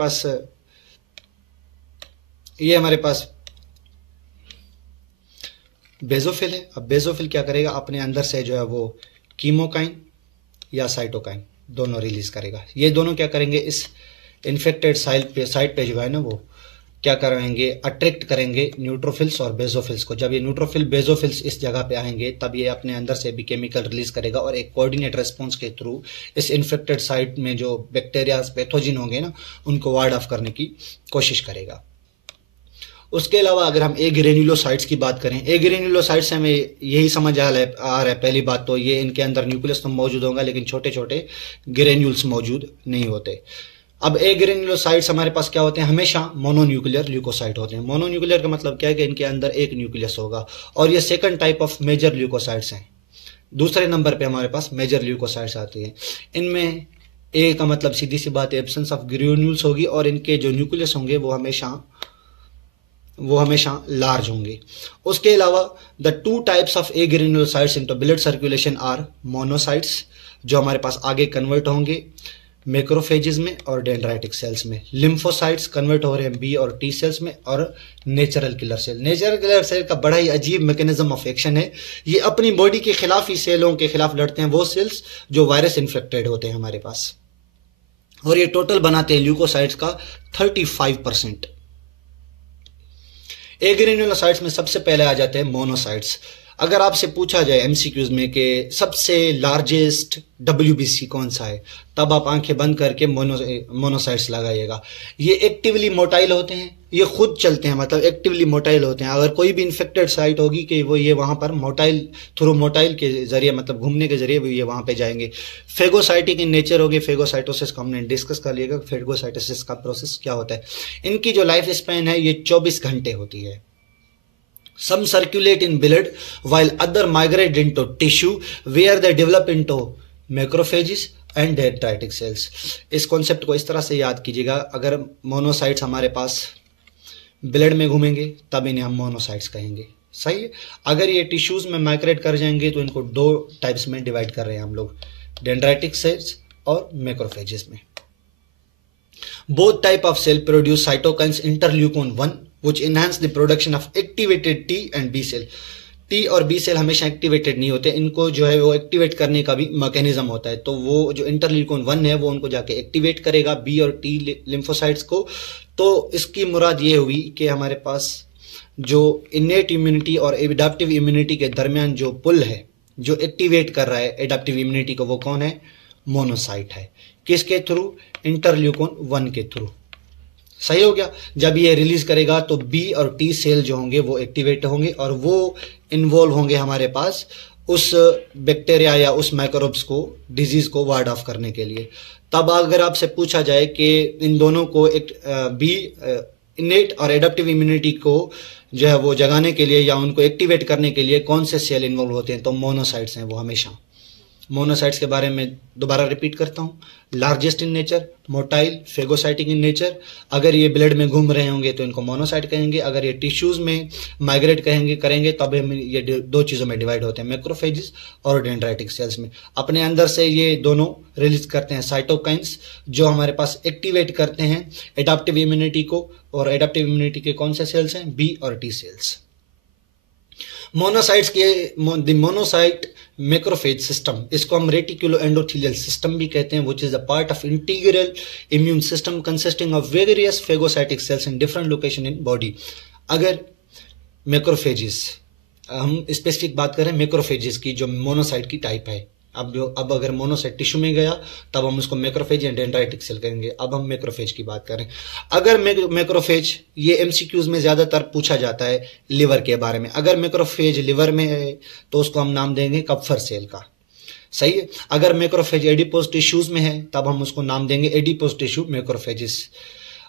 पास बेजोफिल है। अब बेजोफिल क्या करेगा, अपने अंदर से जो है वो कीमोकाइन या साइटोकाइन दोनों रिलीज करेगा। ये दोनों क्या करेंगे, इस इन्फेक्टेड साइट पे जो है ना वो क्या करेंगे, अट्रैक्ट करेंगे न्यूट्रोफिल्स और बेजोफिल्स को। जब ये न्यूट्रोफिल बेजोफिल्स इस जगह पे आएंगे तब ये अपने अंदर से भी केमिकल रिलीज करेगा और एक कोऑर्डिनेट रेस्पॉन्स के थ्रू इस इन्फेक्टेड साइट में जो बैक्टीरिया पैथोजिन होंगे ना उनको वार्ड ऑफ करने की कोशिश करेगा। उसके अलावा अगर हम ए ग्रेन्युलोसाइट्स की बात करें, ए ग्रेन्युलोसाइट्स हमें यही समझ आ रहा है पहली बात तो ये, इनके अंदर न्यूक्लियस तो मौजूद होगा लेकिन छोटे छोटे ग्रेन्यूल्स मौजूद नहीं होते। अब ए ग्रेन्युलोसाइट्स हमारे पास क्या होते हैं, हमेशा मोनोन्यूक्लियर ल्यूकोसाइट होते हैं। मोनोन्यूक्लियर का मतलब क्या है कि इनके अंदर एक न्यूक्लियस होगा और ये second type of major leukocytes हैं। दूसरे नंबर पे हमारे पास मेजर ल्यूकोसाइट्स आती हैं। इनमें ए का मतलब सीधी सी बात एब्सेंस ऑफ ग्रेन्यूल्स होगी और इनके जो न्यूक्लियस होंगे वो हमेशा लार्ज होंगे। उसके अलावा the two types of a granulocytes into blood circulation are monocytes, जो हमारे पास आगे कन्वर्ट होंगे मैक्रोफेजेस में और डेंड्राइटिक सेल्स में। लिम्फोसाइट्स कन्वर्ट हो रहे हैं बी और टी सेल्स में। और natural killer cell, natural killer cell का बड़ा ही अजीब मैकेनिज्म ऑफ एक्शन है। ये अपनी बॉडी के खिलाफ ही सेलों के खिलाफ लड़ते हैं, वो सेल्स जो वायरस इन्फेक्टेड होते हैं हमारे पास। और ये टोटल बनाते हैं ल्यूकोसाइट्स का 35%। एग्रेन्युलोसाइट्स में सबसे पहले आ जाते हैं मोनोसाइट्स। अगर आपसे पूछा जाए एमसीक्यूज में कि सबसे लार्जेस्ट डब्ल्यूबीसी कौन सा है, तब आप आंखें बंद करके मोनोसाइट्स लगाइएगा। ये एक्टिवली मोटाइल होते हैं, ये खुद चलते हैं, मतलब एक्टिवली मोटाइल होते हैं। अगर कोई भी इन्फेक्टेड साइट होगी कि वो ये वहां पर मोटाइल के जरिए, मतलब घूमने के जरिए ये वहां पे जाएंगे। फेगोसाइटिक इन नेचर होगी। फेगोसाइटोसिस का हमने डिस्कस कर लिएगा, फेगोसाइटोसिस का प्रोसेस क्या होता है। इनकी जो लाइफ स्पैन है ये 24 घंटे होती है। Some circulate in blood while other migrate into tissue where they develop into macrophages and dendritic cells। इस कॉन्सेप्ट को इस तरह से याद कीजिएगा, अगर मोनोसाइट्स हमारे पास ब्लड में घूमेंगे तब इन्हें हम मोनोसाइट्स कहेंगे, सही है। अगर ये टिश्यूज में माइग्रेट कर जाएंगे तो इनको दो टाइप्स में डिवाइड कर रहे हैं हम लोग, डेंड्राइटिक सेल्स और मैक्रोफेजेस में। Both type of cell produce cytokines interleukin 1 which enhance the production of activated T and B cell। T और B सेल हमेशा एक्टिवेटेड नहीं होते, इनको जो है वो एक्टिवेट करने का भी मैकेनिज्म होता है। तो वो जो इंटरल्यूकिन 1 है वो उनको जाके एक्टिवेट करेगा B और T लिम्फोसाइट्स को। तो इसकी मुराद ये हुई कि हमारे पास जो इनेट इम्यूनिटी और एडाप्टिव इम्यूनिटी के दरमियान जो पुल है, जो एक्टिवेट कर रहा है एडाप्टिव इम्यूनिटी को, वो कौन है? मोनोसाइट है। किसके थ्रू? इंटरल्यूकिन 1 के थ्रू। सही हो गया। जब ये रिलीज करेगा तो बी और टी सेल जो होंगे वो एक्टिवेट होंगे और वो इन्वॉल्व होंगे हमारे पास उस बैक्टीरिया या उस माइक्रोब्स को, डिजीज को वार्ड ऑफ करने के लिए। तब अगर आपसे पूछा जाए कि इन दोनों को बी इनेट और एडाप्टिव इम्यूनिटी को जो है वो जगाने के लिए या उनको एक्टिवेट करने के लिए कौन से सेल इन्वॉल्व होते हैं, तो मोनोसाइट्स हैं वो हमेशा। मोनोसाइट्स के बारे में दोबारा रिपीट करता हूँ, largest in nature, motile, phagocytic in nature. अगर ये ब्लड में घूम रहे होंगे तो इनको मोनोसाइट कहेंगे। अगर ये टिश्यूज में माइग्रेट करेंगे तब ये दो चीज़ों में डिवाइड होते हैं, मैक्रोफेजेस और डेंड्राइटिक सेल्स में। अपने अंदर से ये दोनों रिलीज करते हैं साइटोकाइंस, जो हमारे पास एक्टिवेट करते हैं एडाप्टिव इम्यूनिटी को। और एडाप्टिव इम्यूनिटी के कौन से सेल्स हैं? बी और टी सेल्स। मोनोसाइट्स के मोनोसाइट मैक्रोफेज सिस्टम, इसको हम रेटिकुलो एंडोथेलियल सिस्टम भी कहते हैं, which is a part of integral immune system consisting of various phagocytic cells in different location in body. अगर मैक्रोफेजेस, हम स्पेसिफिक बात करें मैक्रोफेजेस की, जो मोनोसाइट की टाइप है। अब अगर मोनोसाइट टिश्यू में गया तब हम उसको मैक्रोफेज या डेंड्राइटिक सेल कहेंगे। अब हम मैक्रोफेज की बात करें। अगर मैक्रोफेज, ये एमसीक्यूज में ज्यादातर पूछा जाता है लिवर के बारे में। अगर मैक्रोफेज लिवर में है तो उसको हम नाम देंगे कप्फर सेल का, सही है। अगर मैक्रोफेज एडिपोज टिश्यूज में है तब हम उसको नाम देंगे एडिपोज टिश्यू मैक्रोफेजेस।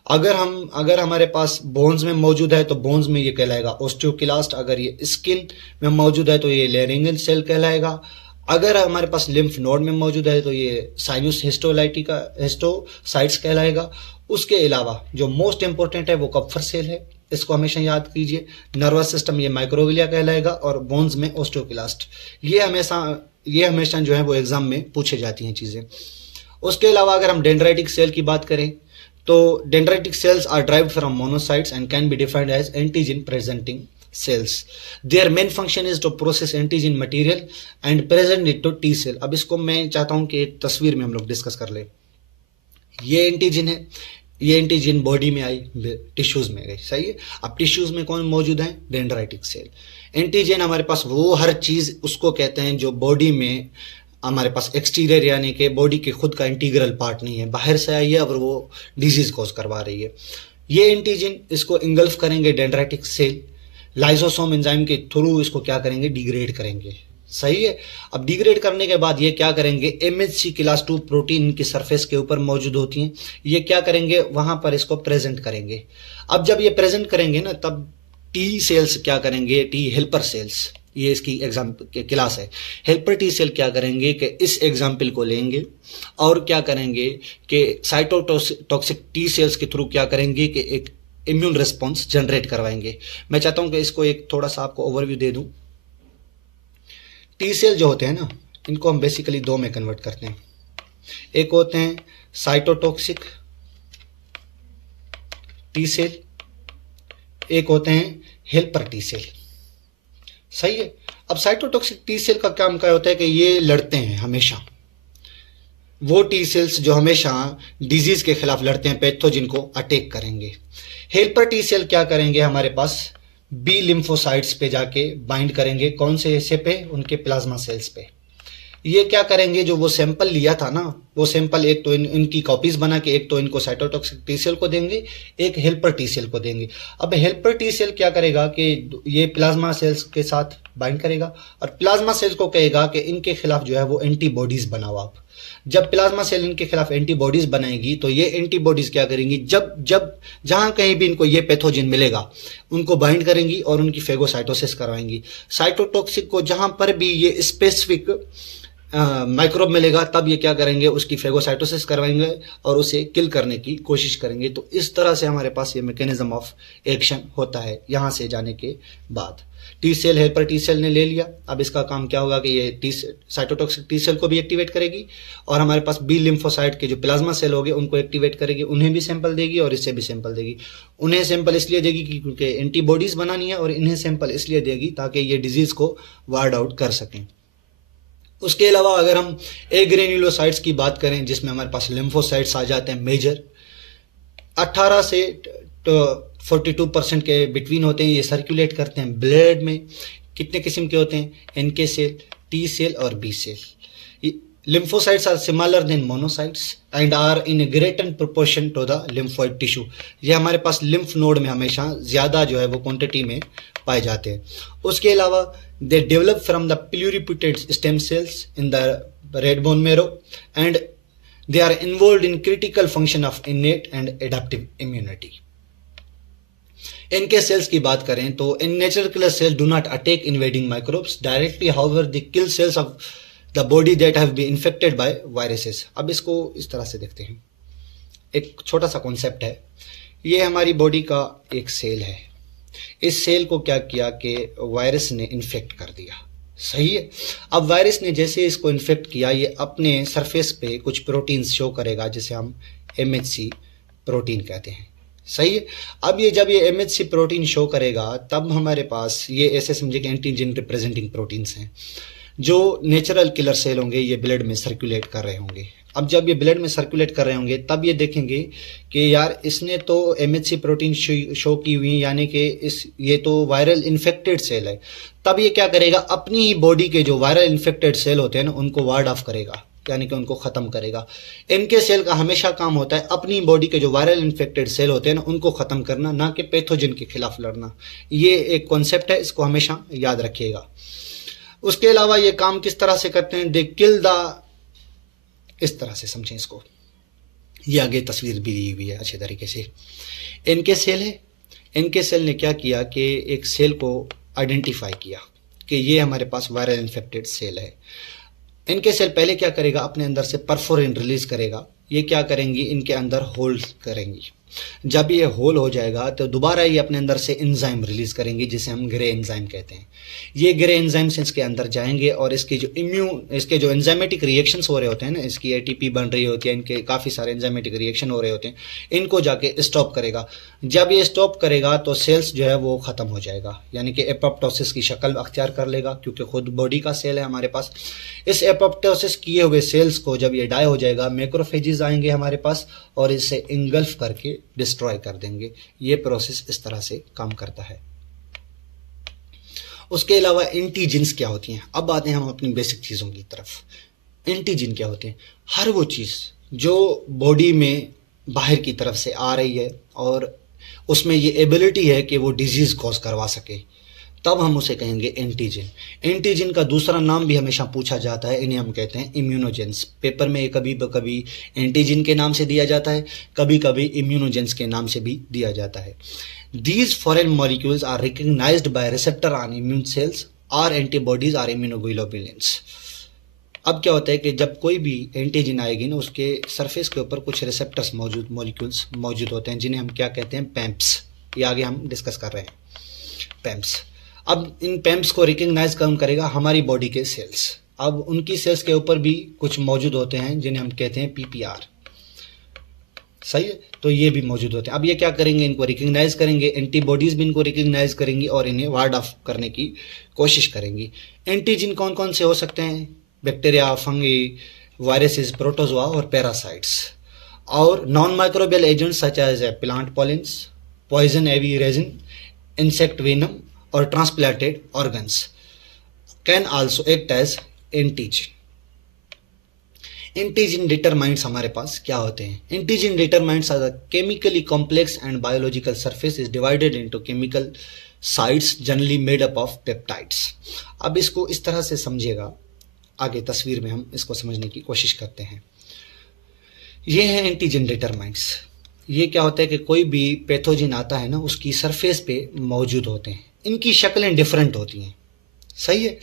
अगर हमारे पास बोन्स में मौजूद है तो बोन्स में ये कहलाएगा ओस्टियोक्लास्ट। अगर ये स्किन में मौजूद है तो ये लेरिंगल सेल कहलाएगा। अगर हमारे पास लिम्फ नोड में मौजूद है तो ये साइनस हिस्टोसाइट्स कहलाएगा। उसके अलावा जो मोस्ट इंपॉर्टेंट है वो कप्फर सेल है, इसको हमेशा याद कीजिए। नर्वस सिस्टम ये माइक्रोविलिया कहलाएगा और बोन्स में ओस्टियोक्लास्ट। ये हमेशा जो है वो एग्जाम में पूछे जाती हैं चीजें। उसके अलावा अगर हम डेंड्राइटिक सेल की बात करें तो dendritic cells are derived from monocytes and can be defined as antigen presenting cells. Their main function is to process antigen material and present it to T cell। अब इसको मैं चाहता हूं कि एक तस्वीर में हम लोग डिस्कस कर ले। ये एंटीजन है, ये एंटीजन बॉडी में आई, टिश्यूज में गई, सही है। अब टिश्यूज में कौन मौजूद है? Dendritic cell. एंटीजन हमारे पास वो हर चीज उसको कहते हैं जो बॉडी में हमारे पास एक्सटीरियर यानी कि बॉडी के खुद का इंटीग्रल पार्ट नहीं है, बाहर से आई है और वो डिजीज कॉज करवा रही है। ये एंटीजन इसको इंगल्फ करेंगे डेंड्राइटिक सेल, लाइसोसोम एंजाइम के थ्रू इसको क्या करेंगे? डिग्रेड करेंगे, सही है। अब डिग्रेड करने के बाद ये क्या करेंगे? MHC क्लास 2 प्रोटीन की सरफेस के ऊपर मौजूद होती हैं, ये क्या करेंगे? वहां पर इसको प्रेजेंट करेंगे। अब जब ये प्रेजेंट करेंगे ना, तब टी सेल्स क्या करेंगे? टी हेल्पर सेल्स, ये इसकी एग्जाम्पल क्लास है। हेल्पर टी सेल क्या करेंगे कि इस एग्जाम्पल को लेंगे और क्या करेंगे कि साइटोटॉक्सिक टी सेल्स के थ्रू क्या करेंगे कि एक इम्यून रिस्पॉन्स जनरेट करवाएंगे। मैं चाहता हूं कि इसको एक थोड़ा सा आपको ओवरव्यू दे दूं। टी सेल जो होते हैं ना, इनको हम बेसिकली दो में कन्वर्ट करते हैं। एक होते हैं साइटोटॉक्सिक टी सेल, एक होते हैं हेल्पर टी सेल, सही है। अब साइटोटॉक्सिक टी सेल का काम क्या होता है कि ये लड़ते हैं हमेशा, वो टी सेल्स जो हमेशा डिजीज के खिलाफ लड़ते हैं, पैथोजन को अटैक करेंगे। हेल्पर टी सेल क्या करेंगे? हमारे पास बी लिम्फोसाइट्स पे जाके बाइंड करेंगे। कौन से हिस्से पे? उनके प्लाज्मा सेल्स पे। ये क्या करेंगे, जो वो सैंपल लिया था ना, वो सैंपल एक तो इनकी कॉपीज बना के एक तो इनको साइटोटॉक्सिक टी सेल को देंगे, एक हेल्पर टी सेल को देंगे। अब हेल्पर टी सेल क्या करेगा कि ये प्लाज्मा सेल्स के साथ बाइंड करेगा और प्लाज्मा सेल्स को कहेगा कि इनके खिलाफ जो है वो एंटीबॉडीज बनाओ आप। जब प्लाज्मा सेल इनके खिलाफ एंटीबॉडीज बनाएगी तो ये एंटीबॉडीज क्या करेंगी, जब जब जहां कहीं भी इनको ये पैथोजन मिलेगा उनको बाइंड करेंगी और उनकी फेगोसाइटोसिस करवाएंगी। साइटोटॉक्सिक को जहां पर भी ये स्पेसिफिक माइक्रोब मिलेगा तब ये क्या करेंगे, उसकी फेगोसाइटोसिस करवाएंगे और उसे किल करने की कोशिश करेंगे। तो इस तरह से हमारे पास ये मैकेनिज्म ऑफ एक्शन होता है। यहां से जाने के बाद T cell helper T cell ने ले लिया। अब इसका काम क्या होगा कि ये साइटोटॉक्सिक टी सेल को भी एक्टिवेट करेगी और हमारे पास बी लिम्फोसाइट के जो प्लाज्मा सेल हो गए उनको एक्टिवेट करेगी, उन्हें भी सैंपल देगी और इससे भी सैंपल देगी। उन्हें सैंपल इसलिए देगी क्योंकि एंटीबॉडीज बनानी है और इन्हें सैंपल इसलिए देगी ताकि ये डिजीज को वार्ड आउट कर सकें। उसके अलावा अगर हम ए ग्रेन्युलोसाइट्स की बात करें जिसमें हमारे पास लिम्फोसाइट्स आ जाते हैं मेजर, 18 से 42% के बिटवीन होते हैं। ये सर्कुलेट करते हैं ब्लड में। कितने किस्म के होते हैं? एनके सेल, टी सेल और B cell. Lymphocytes are similar than monocytes and are in greater proportion to the lymphoid tissue. ये हमारे पास लिम्फ नोड में हमेशा ज्यादा जो है वो क्वांटिटी में पाए जाते हैं। उसके अलावा they develop from the pluripotent stem cells in the red bone marrow and they are involved in critical function of innate and adaptive immunity. इनके सेल्स की बात करें तो in natural killer cells do not attack invading microbes directly, however they kill cells of the body that have been infected by viruses. अब इसको इस तरह से देखते हैं। एक छोटा सा कॉन्सेप्ट है। ये हमारी बॉडी का एक सेल है। इस सेल को क्या किया कि वायरस ने इन्फेक्ट कर दिया। सही है। अब वायरस ने जैसे इसको इन्फेक्ट किया, ये अपने सरफेस पे कुछ प्रोटीन्स शो करेगा जिसे हम MHC प्रोटीन कहते हैं। सही है। अब ये जब ये MHC प्रोटीन शो करेगा तब हमारे पास ये ऐसे समझे कि एंटीजन रिप्रेजेंटिंग प्रोटीन्स हैं जो नेचुरल किलर सेल होंगे, ये ब्लड में सर्कुलेट कर रहे होंगे। अब जब ये ब्लड में सर्कुलेट कर रहे होंगे तब ये देखेंगे कि यार इसने तो MHC प्रोटीन शो की हुई, यानी कि ये तो वायरल इन्फेक्टेड सेल है। तब ये क्या करेगा, अपनी ही बॉडी के जो वायरल इन्फेक्टेड सेल होते हैं ना उनको वार्ड ऑफ करेगा, यानी कि उनको खत्म करेगा। इनके सेल का हमेशा काम होता है अपनी बॉडी के जो वायरल इन्फेक्टेड सेल होते हैं ना उनको खत्म करना, ना कि पैथोजन के खिलाफ लड़ना। ये एक कॉन्सेप्ट है, इसको हमेशा याद रखिएगा। उसके अलावा ये काम किस तरह से करते हैं, दे किल द, इस तरह से समझें इसको। ये आगे तस्वीर भी दी हुई है अच्छे तरीके से। इनके सेल है, इनके सेल ने क्या किया कि एक सेल को आइडेंटिफाई किया कि ये हमारे पास वायरल इन्फेक्टेड सेल है। इनके सेल पहले क्या करेगा, अपने अंदर से परफोरिन रिलीज करेगा। ये क्या करेंगी, इनके अंदर होल करेंगी। जब ये होल हो जाएगा तो दोबारा ये अपने अंदर से एंजाइम रिलीज करेंगे जिसे हम ग्रे एंजाइम कहते हैं। ये ग्रे एंजाइम्स इसके अंदर जाएंगे और इसके जो एंजाइमेटिक रिएक्शंस हो रहे होते हैं ना, इसकी ATP बन रही होती है, इनके काफ़ी सारे एंजाइमेटिक रिएक्शन हो रहे होते हैं, इनको जाके स्टॉप करेगा। जब ये स्टॉप करेगा तो सेल्स जो है वो ख़त्म हो जाएगा, यानी कि एपोप्टोसिस की शक्ल अख्तियार कर लेगा क्योंकि खुद बॉडी का सेल है हमारे पास। इस एपोप्टोसिस किए हुए सेल्स को जब ये डाई हो जाएगा, मैक्रोफेजेस आएंगे हमारे पास और इसे इंगल्फ करके डिस्ट्रॉय कर देंगे। ये प्रोसेस इस तरह से काम करता है। उसके अलावा एंटीजेंस क्या होती हैं, अब आते हैं हम अपनी बेसिक चीज़ों की तरफ। एंटीजन क्या होते हैं, हर वो चीज़ जो बॉडी में बाहर की तरफ से आ रही है और उसमें ये एबिलिटी है कि वो डिजीज कॉज करवा सके, तब हम उसे कहेंगे एंटीजन। एंटीजन का दूसरा नाम भी हमेशा पूछा जाता है, इन्हें हम कहते हैं इम्यूनोजेंस। पेपर में कभी कभी एंटीजन के नाम से दिया जाता है, कभी कभी इम्यूनोजेंस के नाम से भी दिया जाता है। These foreign molecules are recognized by receptor on immune cells or antibodies or immunoglobulins. अब क्या होता है कि जब कोई भी एंटीजन आएगी ना, उसके सरफेस के ऊपर कुछ रिसेप्टर्स मॉलिक्यूल्स मौजूद होते हैं जिन्हें हम क्या कहते हैं, पैम्प्स। ये आगे हम डिस्कस कर रहे हैं, पैम्प्स। अब इन पैम्प्स को रिकग्नाइज कौन करेगा, हमारी बॉडी के सेल्स। अब उनकी सेल्स के ऊपर भी कुछ मौजूद होते हैं जिन्हें हम कहते हैं PPR। सही है, तो ये भी मौजूद होते हैं। अब ये क्या करेंगे, इनको रिकग्नाइज करेंगे, एंटीबॉडीज भी इनको रिकग्नाइज करेंगी और इन्हें वार्ड ऑफ करने की कोशिश करेंगी। एंटीजन कौन कौन से हो सकते हैं, बैक्टीरिया, फंगी, वायरसेस, प्रोटोजोआ और पैरासाइट्स। और non microbial agents such as plant pollens, poison ivy resin, insect venom or transplanted organs, can also act as antigen. Antigen determinants हमारे पास क्या होते हैं? Antigen determinants are the chemically complex and biological surface is divided into chemical sites generally made up of peptides. अब इसको इस तरह से समझिएगा, आगे तस्वीर में हम इसको समझने की कोशिश करते हैं. ये है एंटीजन डिटरमाइंट्स. ये क्या होता है कि कोई भी पैथोजन आता है ना, उसकी सरफेस पे मौजूद होते हैं. इनकी शक्लें डिफरेंट होती हैं. सही है.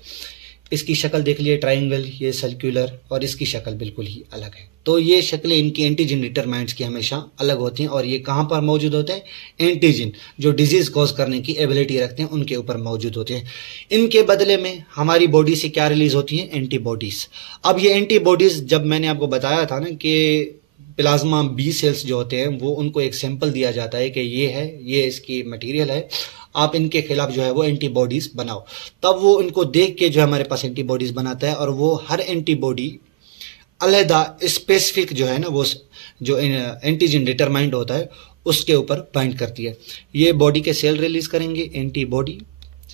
इसकी शक्ल देख लिए ट्राइंगल, ये सर्कुलर, और इसकी शक्ल बिल्कुल ही अलग है. तो ये शक्लें इनकी एंटीजन डिटरमाइंट्स की हमेशा अलग होती हैं. और ये कहाँ पर मौजूद होते हैं? एंटीजन जो डिजीज कॉज करने की एबिलिटी रखते हैं उनके ऊपर मौजूद होते हैं. इनके बदले में हमारी बॉडी से क्या रिलीज होती हैं? एंटीबॉडीज. अब ये एंटीबॉडीज, जब मैंने आपको बताया था ना कि प्लाज्मा बी सेल्स जो होते हैं वो, उनको एक सैंपल दिया जाता है कि ये है, ये इसकी मटेरियल है, आप इनके खिलाफ जो है वो एंटीबॉडीज बनाओ. तब वो इनको देख के जो है हमारे पास एंटीबॉडीज बनाता है, और वो हर एंटीबॉडी अलहदा स्पेसिफिक जो है ना, वो जो एंटीजन डिटरमाइंड होता है उसके ऊपर बाइंड करती है. ये बॉडी के सेल रिलीज करेंगे एंटीबॉडी.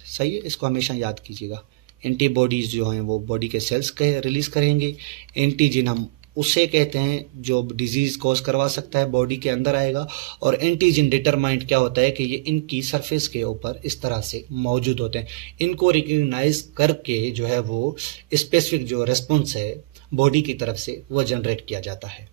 सही है, इसको हमेशा याद कीजिएगा. एंटीबॉडीज जो हैं वो बॉडी के सेल्स के रिलीज करेंगे. एंटीजन हम उसे कहते हैं जो डिजीज कॉज करवा सकता है, बॉडी के अंदर आएगा. और एंटीजन डिटरमाइंट क्या होता है कि ये इनकी सरफेस के ऊपर इस तरह से मौजूद होते हैं. इनको रिकग्नाइज करके जो है वो स्पेसिफिक जो रेस्पॉन्स है बॉडी की तरफ से वो जनरेट किया जाता है.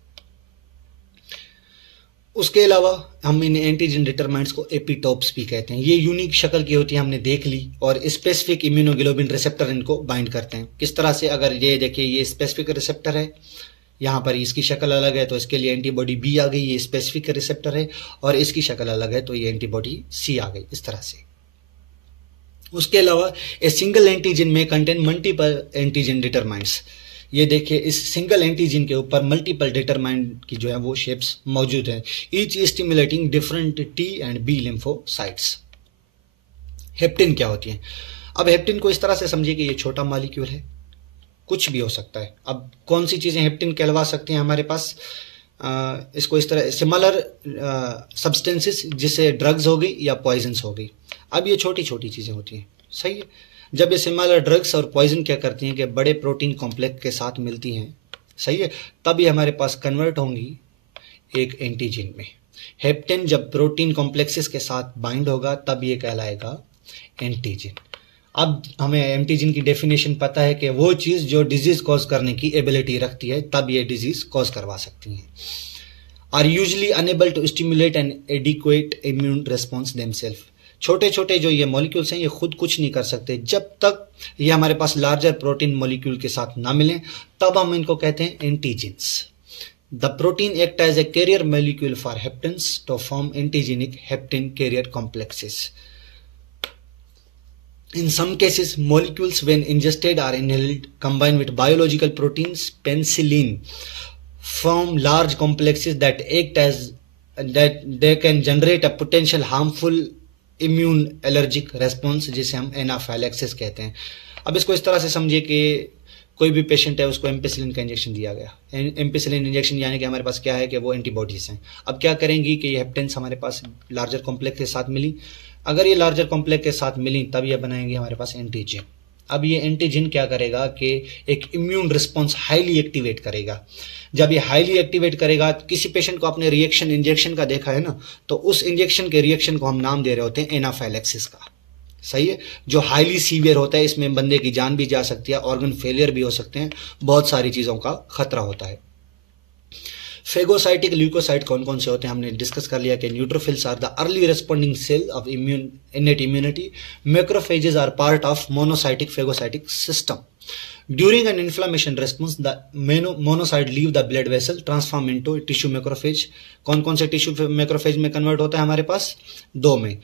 उसके अलावा हम इन एंटीजन डिटरमाइंट्स को एपिटोप्स भी कहते हैं. ये यूनिक शक्ल की होती है, हमने देख ली, और स्पेसिफिक इम्यूनोग्लोबिन रिसेप्टर इनको बाइंड करते हैं. किस तरह से? अगर ये देखिए, ये स्पेसिफिक रिसेप्टर है, यहाँ पर इसकी शक्ल अलग है तो इसके लिए एंटीबॉडी बी आ गई, ये स्पेसिफिक रिसेप्टर है, और इसकी शक्ल अलग है तो ये एंटीबॉडी सी आ गई, इस तरह से. उसके अलावा ए सिंगल एंटीजन में कंटेन मल्टीपल एंटीजन डिटरमाइंट्स. ये देखिए, इस सिंगल एंटीजन के ऊपर मल्टीपल डिटरमाइंट की जो है वो शेप्स मौजूद हैं, each stimulating different T and B lymphocytes. Hapten क्या होती है? अब हेप्टिन को इस तरह से समझिए कि ये छोटा मॉलिक्यूल है, कुछ भी हो सकता है. अब कौन सी चीज़ें हेप्टिन कहलवा सकती हैं हमारे पास? इसको इस तरह सिमिलर सब्सटेंसेस, जिसे ड्रग्स हो गई या पॉइजन्स हो गई. अब ये छोटी छोटी चीज़ें होती हैं. सही है. जब ये सिमिलर ड्रग्स और पॉइजन क्या करती हैं कि बड़े प्रोटीन कॉम्प्लेक्स के साथ मिलती हैं, सही है, तब ये हमारे पास कन्वर्ट होंगी एक एंटीजन में. हेप्टिन जब प्रोटीन कॉम्प्लेक्सेस के साथ बाइंड होगा तब ये कहलाएगा एंटीजन. अब हमें एंटीजन की डेफिनेशन पता है कि वो चीज़ जो डिजीज कॉज करने की एबिलिटी रखती है, तब ये डिजीज कॉज करवा सकती हैं. Are usually unable to stimulate an adequate immune response themselves. छोटे छोटे जो ये मॉलिक्यूल्स हैं ये खुद कुछ नहीं कर सकते. जब तक ये हमारे पास लार्जर प्रोटीन मॉलिक्यूल के साथ ना मिलें तब हम इनको कहते हैं antigens. The protein act as a carrier molecule for haptens to form antigenic hapten carrier complexes. In some cases, molecules when ingested or inhaled combine with biological proteins, penicillin, form large complexes that act as that they can generate a potential harmful immune allergic response, जिसे हम anaphylaxis कहते हैं. अब इसको इस तरह से समझिए कि कोई भी पेशेंट है, उसको एम्पिसिलिन का इंजेक्शन दिया गया. एम्पिसिलिन इंजेक्शन यानी कि हमारे पास क्या है कि वो एंटीबॉडीज हैं. अब क्या करेंगी कि ये हेप्टेन्स हमारे पास लार्जर कॉम्प्लेक्स के साथ मिली. अगर ये लार्जर कॉम्प्लेक्स के साथ मिली तब ये बनाएंगे हमारे पास एंटीजन. अब ये एंटीजन क्या करेगा कि एक इम्यून रिस्पॉन्स हाईली एक्टिवेट करेगा. जब ये हाईली एक्टिवेट करेगा, किसी पेशेंट को आपने रिएक्शन इंजेक्शन का देखा है ना, तो उस इंजेक्शन के रिएक्शन को हम नाम दे रहे होते हैं एनाफाइलैक्सिस का. सही है. जो हाईली सीवियर होता है, इसमें बंदे की जान भी जा सकती है, ऑर्गन फेलियर भी हो सकते हैं, बहुत सारी चीज़ों का खतरा होता है. फेगोसाइटिक ल्यूकोसाइट कौन कौन से होते हैं हमने डिस्कस कर लिया कि neutrophils are the early responding cell of innate immunity. Macrophages are part of monocytic phagocytic system. During an inflammation response, the monocyte leave the blood vessel, transform into tissue macrophage. कौन कौन से tissue macrophage में convert होता है हमारे पास? दो में.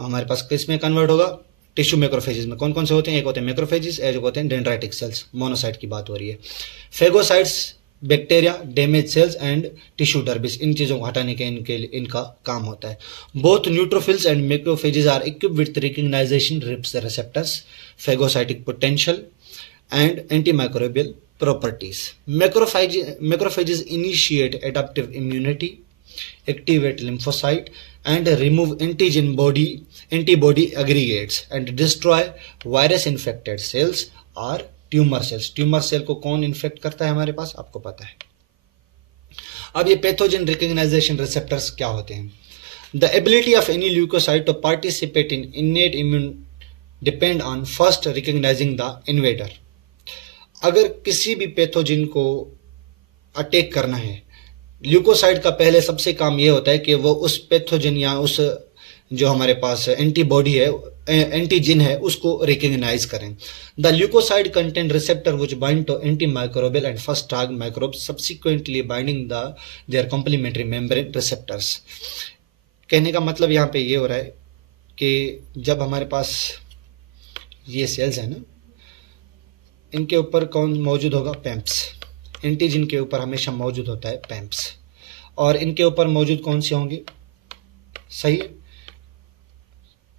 हमारे पास किस में कन्वर्ट होगा? टिश्यू मैक्रोफेजेस में. कौन कौन से होते हैं? एक होते हैं मैक्रोफेजेस, एक होते हैं डेंड्राइटिक सेल्स. मोनोसाइट की बात हो रही है. Phagocytes bacteria, damage cells and tissue debris, इन चीज़ों को हटाने के इनका काम होता है. Both neutrophils and macrophages are equipped with recognition receptors, phagocytic potential and antimicrobial properties. Macrophages initiate adaptive immunity, activate lymphocyte, and remove antibody aggregates and destroy virus infected cells or tumor cells. Tumour cell को कौन infect करता है हमारे पास, आपको पता है. अब ये पैथोजन रिकग्नाइजेशन रिसेप्टर्स क्या होते हैं? The ability of any leukocyte to participate in innate immune depend on first recognising the invader. अगर किसी भी पैथोजन को अटैक करना है, ल्यूकोसाइट का पहले सबसे काम ये होता है कि वो उस पैथोजन या उस जो हमारे पास एंटीबॉडी है, एंटीजन है, उसको रिकग्नाइज करें. The leukocyte contain receptor which bind to antimicrobial and first target microbes subsequently binding their complementary membrane receptors. कहने का मतलब यहाँ पे ये हो रहा है कि जब हमारे पास ये सेल्स है ना, इनके ऊपर कौन मौजूद होगा? पैम्प्स. एंटीजन के ऊपर हमेशा मौजूद होता है पैम्प्स, और इनके ऊपर मौजूद कौन से होंगे? सही है,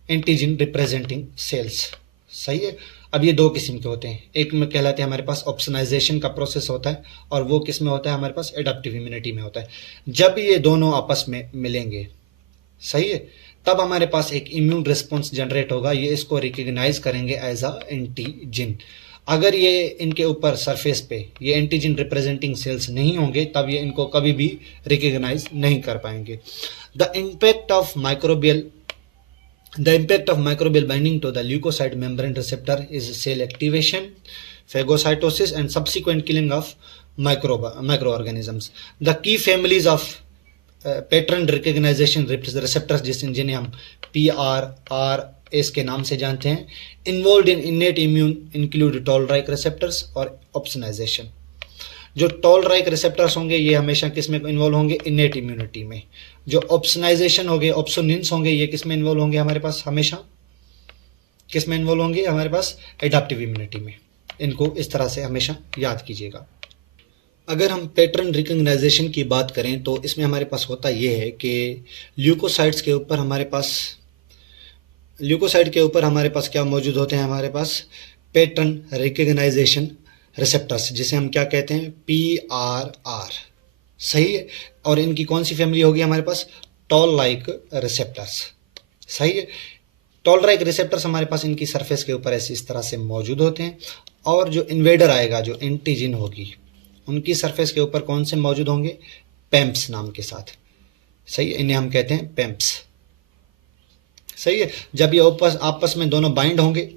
एंटीजन रिप्रेजेंटिंग सेल्स. सही है. अब ये दो किस्म के होते हैं. एक में कहलाते हैं हमारे पास ऑप्सनाइजेशन का प्रोसेस होता है, और वो किस में होता है? हमारे पास एडाप्टिव इम्यूनिटी में होता है. जब ये दोनों आपस में मिलेंगे, सही है, तब हमारे पास एक इम्यून रिस्पॉन्स जनरेट होगा. ये इसको रिकग्नाइज करेंगे एज अ एंटीजन. अगर ये इनके ऊपर सरफेस पे ये एंटीजन रिप्रेजेंटिंग सेल्स नहीं होंगे, तब ये इनको कभी भी रिकग्नाइज नहीं कर पाएंगे. The impact of microbial binding to the leukocyte membrane receptor is cell activation, phagocytosis and subsequent killing of microorganisms. The key families of pattern recognition receptors, जिन्हें हम PRRS के नाम से जानते हैं, involve in innate immune include toll like receptors और opsonisation. जो टॉलराइक receptors होंगे ये हमेशा किस में इन्वॉल्व होंगे? इनेट इम्यूनिटी में. जो ऑप्सनाइजेशन होंगे, ऑप्सोनिन्स होंगे, ये किस में इन्वॉल्व होंगे? हमारे पास हमेशा किस में इन्वॉल्व होंगे? हमारे पास एडाप्टिव इम्यूनिटी में. इनको इस तरह से हमेशा याद कीजिएगा. अगर हम पैटर्न रिकग्नाइजेशन की बात करें तो इसमें हमारे पास होता यह है कि ल्यूकोसाइट्स के ऊपर हमारे पास क्या मौजूद होते हैं? हमारे पास पैटर्न रिकग्नाइजेशन रिसेप्टर्स, जिसे हम क्या कहते हैं? PRR. सही है. और इनकी कौन सी फैमिली होगी हमारे पास? Toll like receptors. सही है. टॉल लाइक रिसेप्टर्स हमारे पास इनकी सरफेस के ऊपर ऐसे इस तरह से मौजूद होते हैं, और जो इन्वेडर आएगा, जो एंटीजन होगी, उनकी सरफेस के ऊपर कौन से मौजूद होंगे? पैम्प्स नाम के साथ. सही है. इन्हें हम कहते हैं पैम्प्स. सही है. जब ये आपस में दोनों बाइंड होंगे,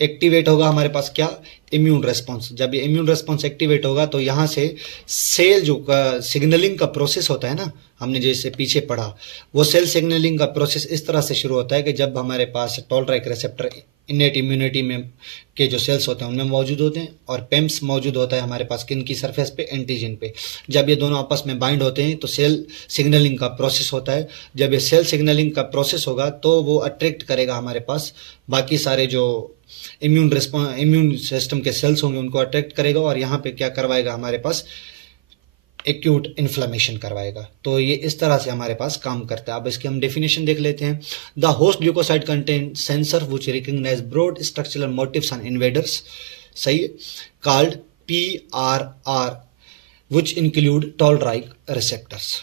एक्टिवेट होगा हमारे पास क्या? Immune response. जब ये इम्यून रेस्पॉन्स एक्टिवेट होगा तो यहाँ से सेल जो सिग्नलिंग का प्रोसेस होता है ना, हमने जैसे पीछे पढ़ा, वो सेल सिग्नलिंग का प्रोसेस इस तरह से शुरू होता है कि जब हमारे पास टॉलराइक रिसेप्टर इनेट इम्यूनिटी में के जो सेल्स होते हैं उनमें मौजूद होते हैं, और पेम्प्स मौजूद होता है हमारे पास किन की सरफेस पे? एंटीजन पे. जब ये दोनों आपस में बाइंड होते हैं तो सेल सिग्नलिंग का प्रोसेस होता है. जब ये सेल सिग्नलिंग का प्रोसेस होगा तो वो अट्रैक्ट करेगा हमारे पास बाकी सारे जो इम्यून सिस्टम के सेल्स होंगे, उनको अट्रैक्ट करेगा, और यहाँ पे क्या करवाएगा? हमारे पास एक्यूट इन्फ्लेमेशन करवाएगा. तो ये इस तरह से हमारे पास काम करता है. अब इसकी हम डेफिनेशन देख लेते हैं. The host leukocyte contain sensor which recognise broad structural motifs on invaders. सही है. Called PRR which include toll like receptors.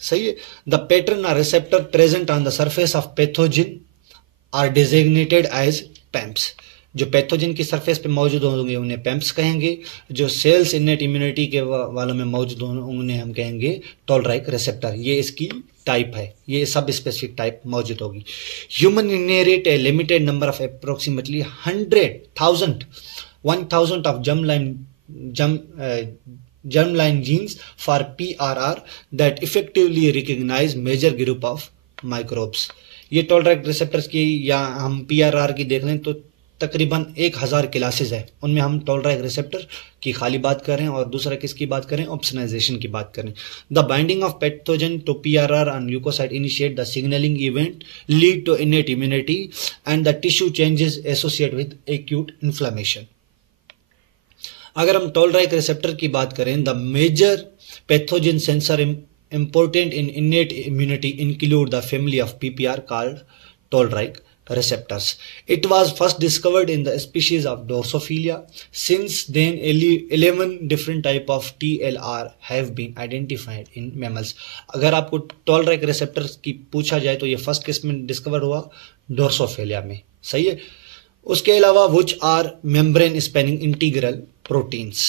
सही है. The pattern are receptor present on the surface of pathogen are designated as PAMPs. जो pathogen की surface पे मौजूद होंगे उन्हें पैम्प्स कहेंगे. जो सेल्स इनेट इम्यूनिटी के वालों में मौजूद होंगे उन्हें हम कहेंगे टॉलराइक रिसेप्टर. ये इसकी टाइप है, ये सब स्पेसिफिक टाइप मौजूद होगी. Human inherit A limited number of approximately 100,000 of germline genes for PRR that effectively recognize major group of microbes. ये टॉलराइक रिसेप्टर्स की या हम PRR की देख लें तो तकरीबन 1000 क्लासेज है. उनमें हम टॉलराइक रिसेप्टर की खाली बात करें और दूसरा किसकी बात करें? ऑप्सनाइजेशन की बात करें. The binding of pathogen to PRR on leukocyte initiate the signalling event, lead to innate immunity and the tissue changes associate with acute inflammation. अगर हम टॉलराइक रिसेप्टर की बात करें, the major pathogen sensor important in innate immunity include the family of PPR called toll like receptors. It was first discovered in the species of Drosophila. Since then, 11 different type of TLR have been identified in mammals. अगर आपको टॉलरैक receptors की पूछा जाए तो ये first किस में discover हुआ? ड्रोसोफिलिया में, सही है। उसके अलावा which are membrane spanning integral proteins.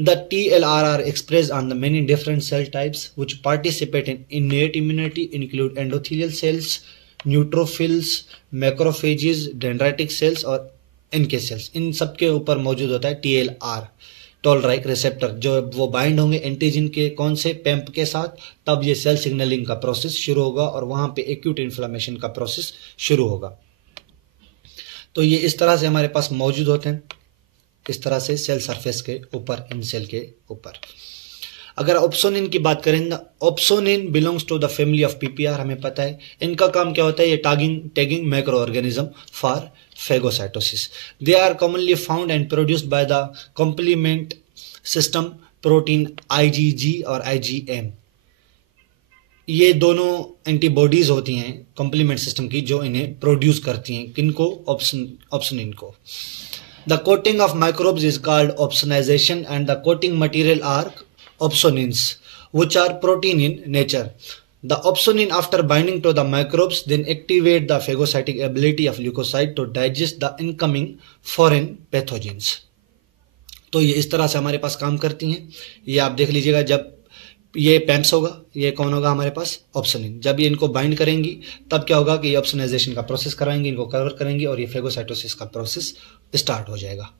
The TLR are expressed on the many different cell types which participate in innate immunity, include endothelial cells, neutrophils, macrophages, dendritic cells और NK cells. इन सब के ऊपर मौजूद होता है TLR, टॉलरैक रिसेप्टर, जो वो bind होंगे एंटीजन के कौन से पैम्प के साथ, तब ये सेल सिग्नलिंग का प्रोसेस शुरू होगा और वहां पे एक्यूट इन्फ्लेमेशन का प्रोसेस शुरू होगा। तो ये इस तरह से हमारे पास मौजूद होते हैं, इस तरह से सेल सरफेस के ऊपर, इन सेल के ऊपर। अगर ऑप्सोनिन की बात करें, opsonin belongs to the family of PPR, हमें पता है। इनका काम क्या होता है? ये tagging microorganism for phagocytosis. They are commonly found and produced by the complement system protein IgG और IgM। ये दोनों एंटीबॉडीज होती हैं कॉम्प्लीमेंट सिस्टम की, जो इन्हें प्रोड्यूस करती हैं, किनको? ऑप्सोनिन को। The coating of microbes is called opsonization and the coating material are opsonins which are protein in nature. The opsonin after binding to the microbes then activate the phagocytic ability of leukocyte to digest the incoming foreign pathogens. तो ये इस तरह से हमारे पास काम करती हैं। ये आप देख लीजिएगा, जब ये पैम्प्स होगा, ये कौन होगा हमारे पास? ऑप्सोनिन। जब ये इनको बाइंड करेंगी तब क्या होगा कि ये ऑप्सोनाइजेशन का प्रोसेस कराएंगे, इनको कवर करेंगी और ये फेगोसाइटोसिस का प्रोसेस स्टार्ट हो जाएगा।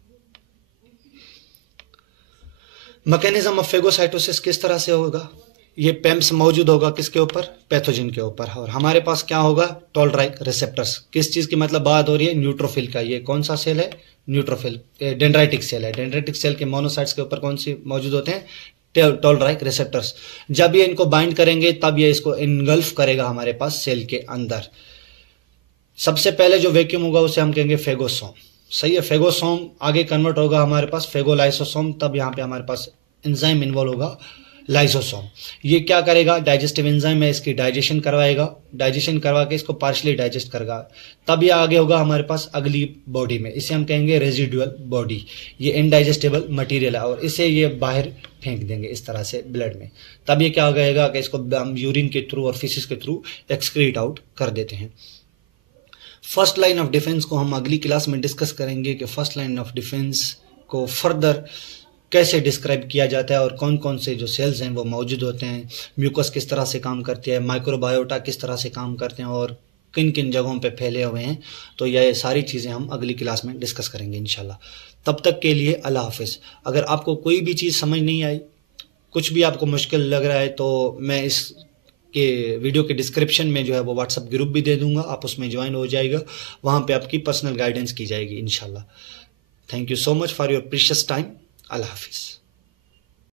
मैकेनिज्म ऑफ फेगोसाइटोसिस किस तरह से होगा? ये पैम्प्स मौजूद होगा किसके ऊपर? पैथोजन के ऊपर। और हमारे पास क्या होगा? टॉलरैक रिसेप्टर्स। किस चीज की मतलब बात हो रही है? न्यूट्रोफिल का। ये कौन सा सेल है? न्यूट्रोफिल, डेंड्राइटिक सेल है। डेंड्राइटिक सेल के मोनोसाइट्स के ऊपर कौन सी मौजूद होते हैं? टॉलरैक रिसेप्टर्स। जब ये इनको बाइंड करेंगे तब ये इसको इनगल्फ करेगा हमारे पास सेल के अंदर। सबसे पहले जो वैक्यूम होगा उसे हम कहेंगे फेगोसोम, सही है। फेगोसोम आगे कन्वर्ट होगा हमारे पास फेगोलाइसोसोम, तब यहाँ पे हमारे पास एंजाइम इन्वॉल्व होगा, लाइसोसोम। ये क्या करेगा? डाइजेस्टिव एंजाइम है, इसकी डाइजेशन करवाएगा, डाइजेशन करवा के इसको पार्शली डाइजेस्ट करेगा। तब ये आगे होगा हमारे पास अगली बॉडी में, इसे हम कहेंगे रेजिडुअल बॉडी। ये इनडाइजेस्टेबल मटेरियल है और इसे ये बाहर फेंक देंगे इस तरह से ब्लड में। तब ये क्या हो गएगा कि इसको हम यूरिन के थ्रू और फिसिस के थ्रू एक्सक्रीट आउट कर देते हैं। फर्स्ट लाइन ऑफ डिफेंस को हम अगली क्लास में डिस्कस करेंगे कि फर्स्ट लाइन ऑफ डिफेंस को फर्दर कैसे डिस्क्राइब किया जाता है और कौन कौन से जो सेल्स हैं वो मौजूद होते हैं, म्यूकस किस तरह से काम करती है, माइक्रोबायोटा किस तरह से काम करते हैं और किन किन जगहों पे फैले हुए हैं। तो ये सारी चीज़ें हम अगली क्लास में डिस्कस करेंगे इंशाल्लाह। तब तक के लिए अल्लाह हाफिज़। अगर आपको कोई भी चीज़ समझ नहीं आई, कुछ भी आपको मुश्किल लग रहा है, तो मैं इस के वीडियो के डिस्क्रिप्शन में जो है वो व्हाट्सएप ग्रुप भी दे दूंगा, आप उसमें ज्वाइन हो जाएगा। वहाँ पे आपकी पर्सनल गाइडेंस की जाएगी इंशाल्लाह। Thank you so much for your precious time. अल्लाह हाफिज़।